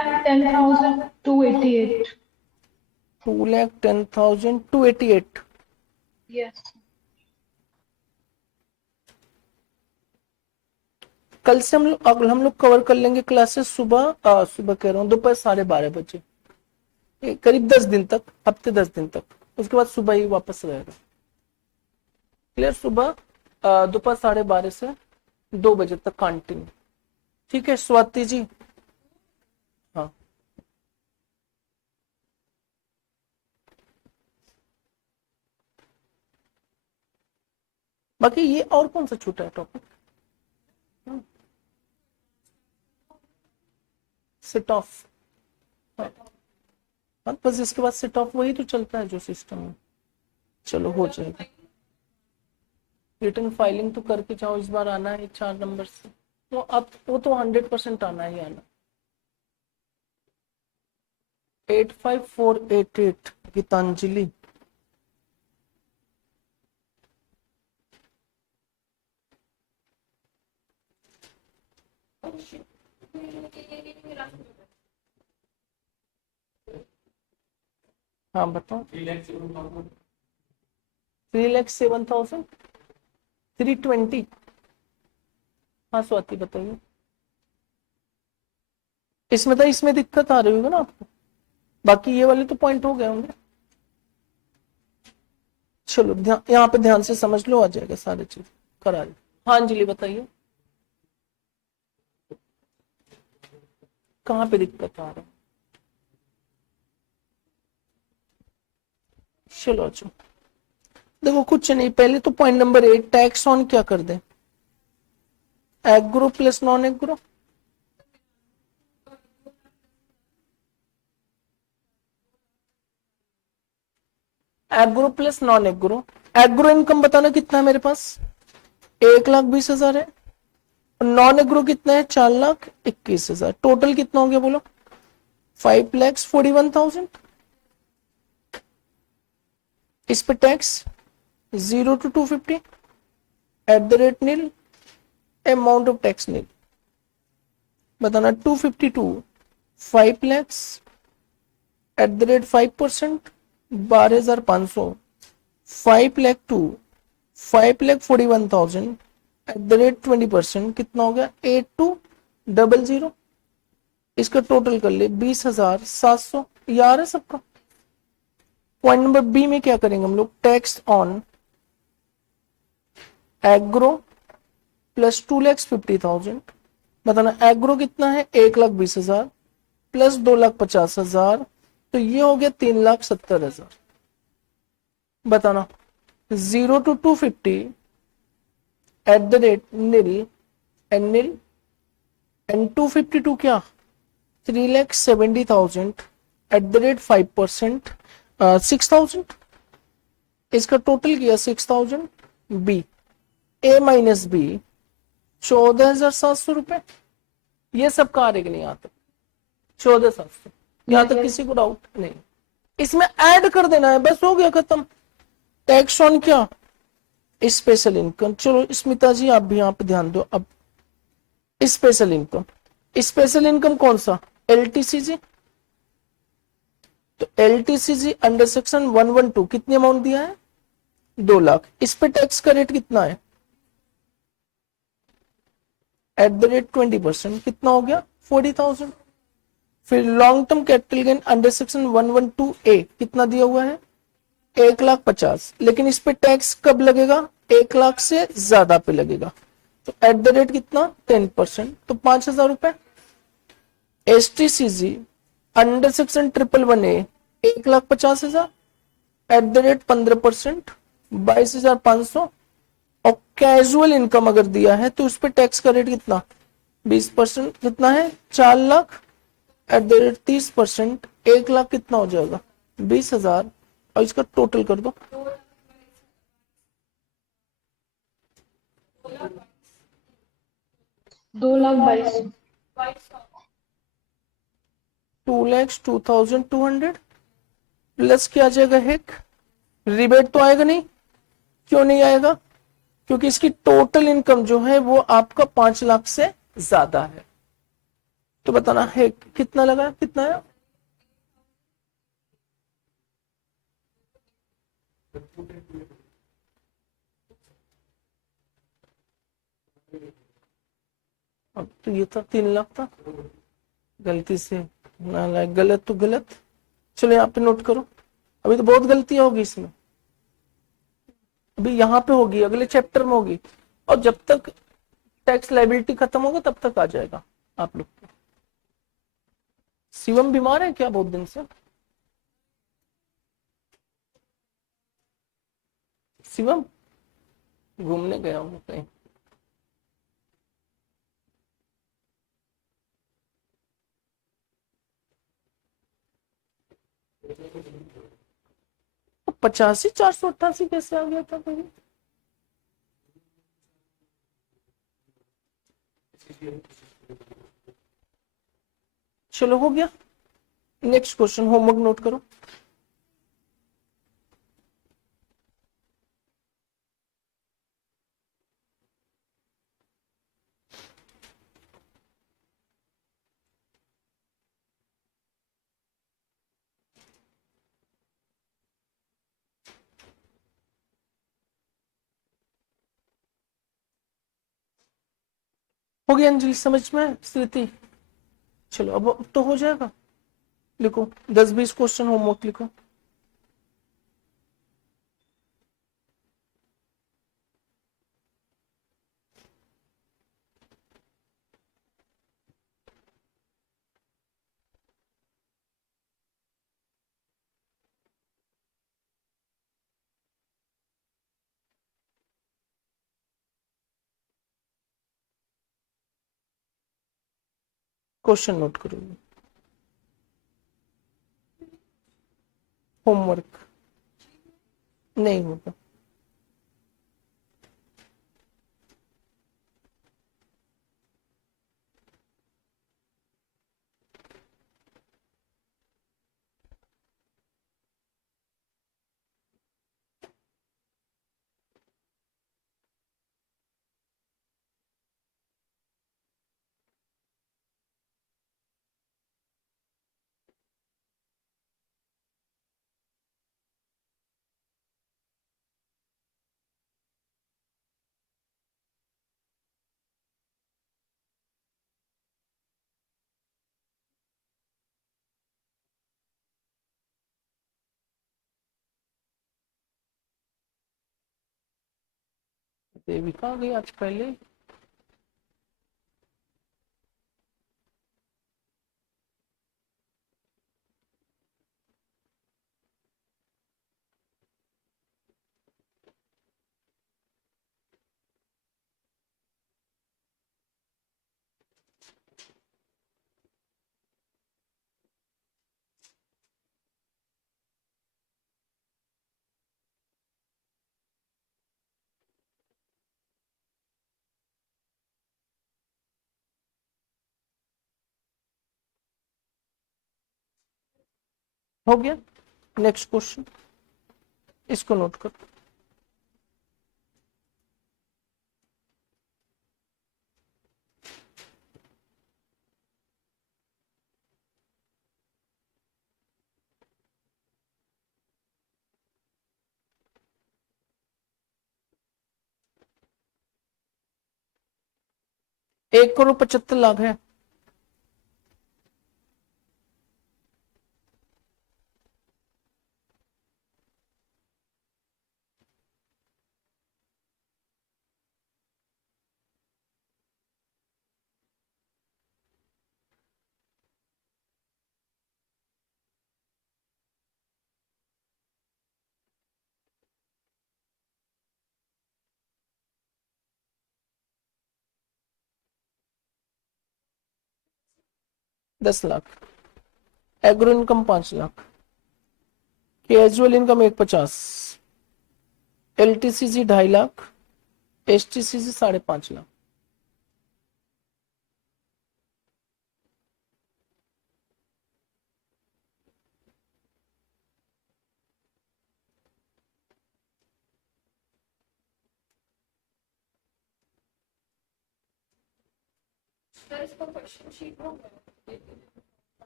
2,10,288. 2,10,288। Yes. कल से हम लोग कवर कर लेंगे क्लासेस सुबह, सुबह कह रहा हूँ दोपहर 12:30 बजे, करीब 10 दिन तक, हफ्ते 10 दिन तक। उसके बाद सुबह ही वापस रहेगा। क्लियर? सुबह दोपहर 12:30 से 2 बजे तक कंटिन्यू। ठीक है स्वाति जी? हाँ बाकी ये और कौन सा छूटा है टॉपिक? सेट ऑफ, बस इसके बाद सेट ऑफ वही तो चलता है जो सिस्टम में। चलो हो जाएगा। रिटर्न फाइलिंग तो करके जाओ, इस बार आना है 4 नंबर से, तो अब वो तो 100% आना ही आना। 85488 गीतांजलि। हाँ बताओ। 3,07,320। हाँ स्वाति बताइए। इसमें तो इसमें दिक्कत आ रही होगी ना आपको, बाकी ये वाले तो पॉइंट हो गए होंगे। चलो यहाँ पे ध्यान से समझ लो, आ जाएगा सारी चीज करा ली। हाँ अंजलि बताइए कहाँ पे दिक्कत आ रहा है। चलो अच्छा देखो, कुछ नहीं, पहले तो पॉइंट नंबर 8 टैक्स ऑन क्या कर दे, agro plus non agro. Agro plus non agro. Agro income बताना कितना है मेरे पास, 1,20,000 है। नॉन एग्रो कितना है, 4,21,000। टोटल कितना हो गया बोलो, 5,41,000। इस पे tax 0 to 250 @nil, amount of tax nil. बताना 252 5 lakhs @5%, 12,500। 5,41,000 @20%, कितना हो गया 8200। इसका टोटल कर ले 20,700। यार है सबका। पॉइंट नंबर बी में क्या करेंगे हम लोग, टैक्स ऑन एग्रो प्लस 2,50,000। बताना एग्रो कितना है, 1,20,000 प्लस 2,50,000, तो ये हो गया 3,70,000। बताना 0 to 250 @nil and 252 क्या, 3,70,000 @5%, 6,000। इसका टोटल किया 6,000। बी ए माइनस बी 14,700 रुपए। ये सब का आरेग नहीं आता, 14,700। यहाँ तक किसी को डाउट नहीं, इसमें ऐड कर देना है, बस हो गया खत्म। टैक्स ऑन क्या, स्पेशल इनकम। चलो स्मिता जी आप भी यहाँ पे ध्यान दो। अब स्पेशल इनकम, स्पेशल इनकम कौन सा, LTCG। तो LTCG अंडर सेक्शन 112 कितनी अमाउंट दिया है, 2 लाख। इस पे टैक्स का रेट कितना है, @20%, कितना हो गया 40,000। फिर long term capital gain under section 112A कितना दिया हुआ है, 1,50,000। लेकिन इस पे टैक्स कब लगेगा, 1 लाख से ज्यादा पे लगेगा, तो कितना 10%, तो 5,000 रुपए। STCG under section 111A 1,50,000 15%, 22,500। और कैजुअल इनकम अगर दिया है तो उस पर टैक्स का रेट कितना, 20%, कितना है 4 लाख 30%, 1 लाख कितना हो जाएगा 20,000। और इसका टोटल कर दो, 2,22,000। 2,02,200 प्लस क्या आ जाएगा, हेक रिबेट तो आएगा नहीं। क्यों नहीं आएगा, क्योंकि इसकी टोटल इनकम जो है वो आपका 5 लाख से ज्यादा है। तो बताना है कितना लगा, कितना है, अब तो ये था 3 लाख था, गलती से ना, गलत तो गलत। चलो यहाँ पे नोट करो, अभी तो बहुत गलतियां होगी इसमें, अभी यहाँ पे होगी, अगले चैप्टर में होगी, और जब तक टैक्स लाइबिलिटी खत्म होगा तब तक आ जाएगा आप लोग को। शिवम बीमार है क्या बहुत दिन से, शिवम घूमने गया हूँ कहीं। तो 85 488 कैसे आ गया था भाई? चलो हो गया। नेक्स्ट क्वेश्चन, होमवर्क नोट करो। हो गया अंजलि, समझ में स्थिति? चलो अब तो हो जाएगा। लिखो 10-20 क्वेश्चन होमवर्क लिखो। क्वेश्चन नोट करो। होमवर्क नहीं होगा। देविका आ गई आज पहले। हो गया। नेक्स्ट क्वेश्चन, इसको नोट करो। एक करोड़ 75 लाख है। ₹10 lakh. Agro income 5 lakh. Casual income 150। LTCC 2.5 lakh. STCC 5.5 lakh.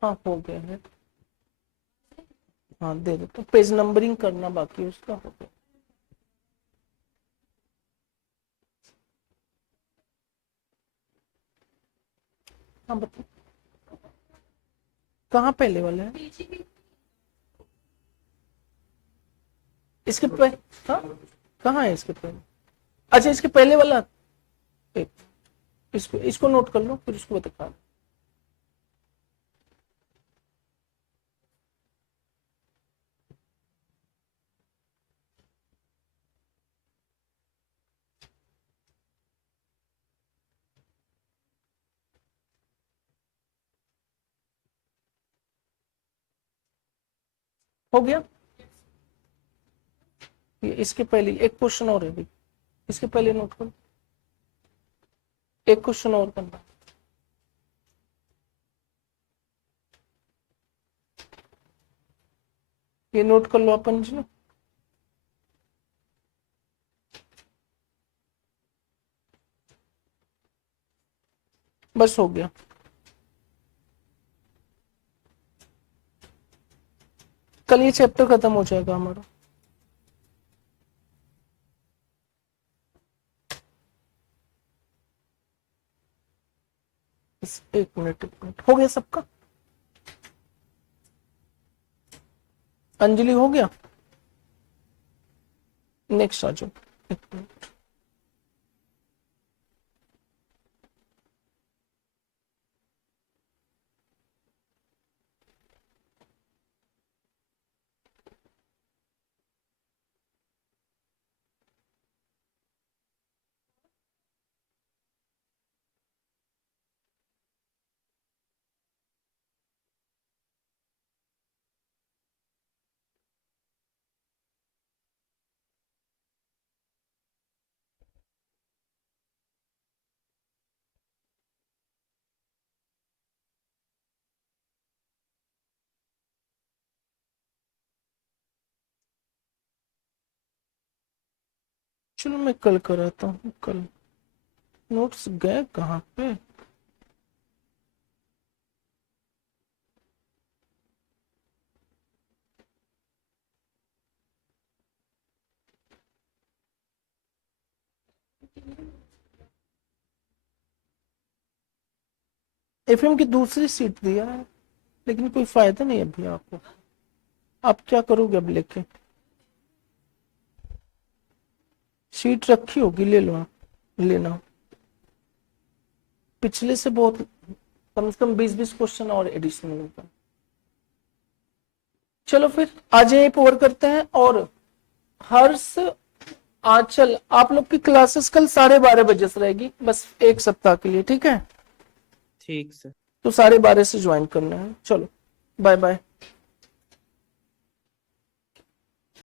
हाँ हो गया है। हाँ दे दो, तो पेज नंबरिंग करना बाकी है उसका। हो गया। हाँ बताओ, कहाँ पहले वाला है? इसके पहले? हाँ कहाँ है इसके पहले? अच्छा इसके पहले वाला। एक, इसको इसको नोट कर लो, फिर उसको बता। हो गया। ये इसके पहले एक क्वेश्चन और है भाई, इसके पहले नोट करो, एक क्वेश्चन और करना। ये नोट कर लो अपन जी। बस हो गया। कल ये चैप्टर खत्म हो जाएगा हमारा। एक मिनट हो गया सबका। अंजलि हो गया, नेक्स्ट आ जाओ। एक मिनट। चलो मैं कल कराता हूँ। कल नोट्स गए कहाँ पे? एफएम की दूसरी सीट दिया है, लेकिन कोई फायदा नहीं अभी आपको। आप क्या करोगे अब लेके? सीट रखी होगी, ले लो आप, लेना। पिछले से बहुत कम से कम 20-20 क्वेश्चन और एडिशनल होगा। चलो फिर आज यहीं पे और करते हैं। और हर्ष, आंचल, आप लोग की क्लासेस कल 12:30 बजे से रहेगी, बस एक सप्ताह के लिए, ठीक है? ठीक सर। तो 12:30 से ज्वाइन करना है। चलो बाय बाय।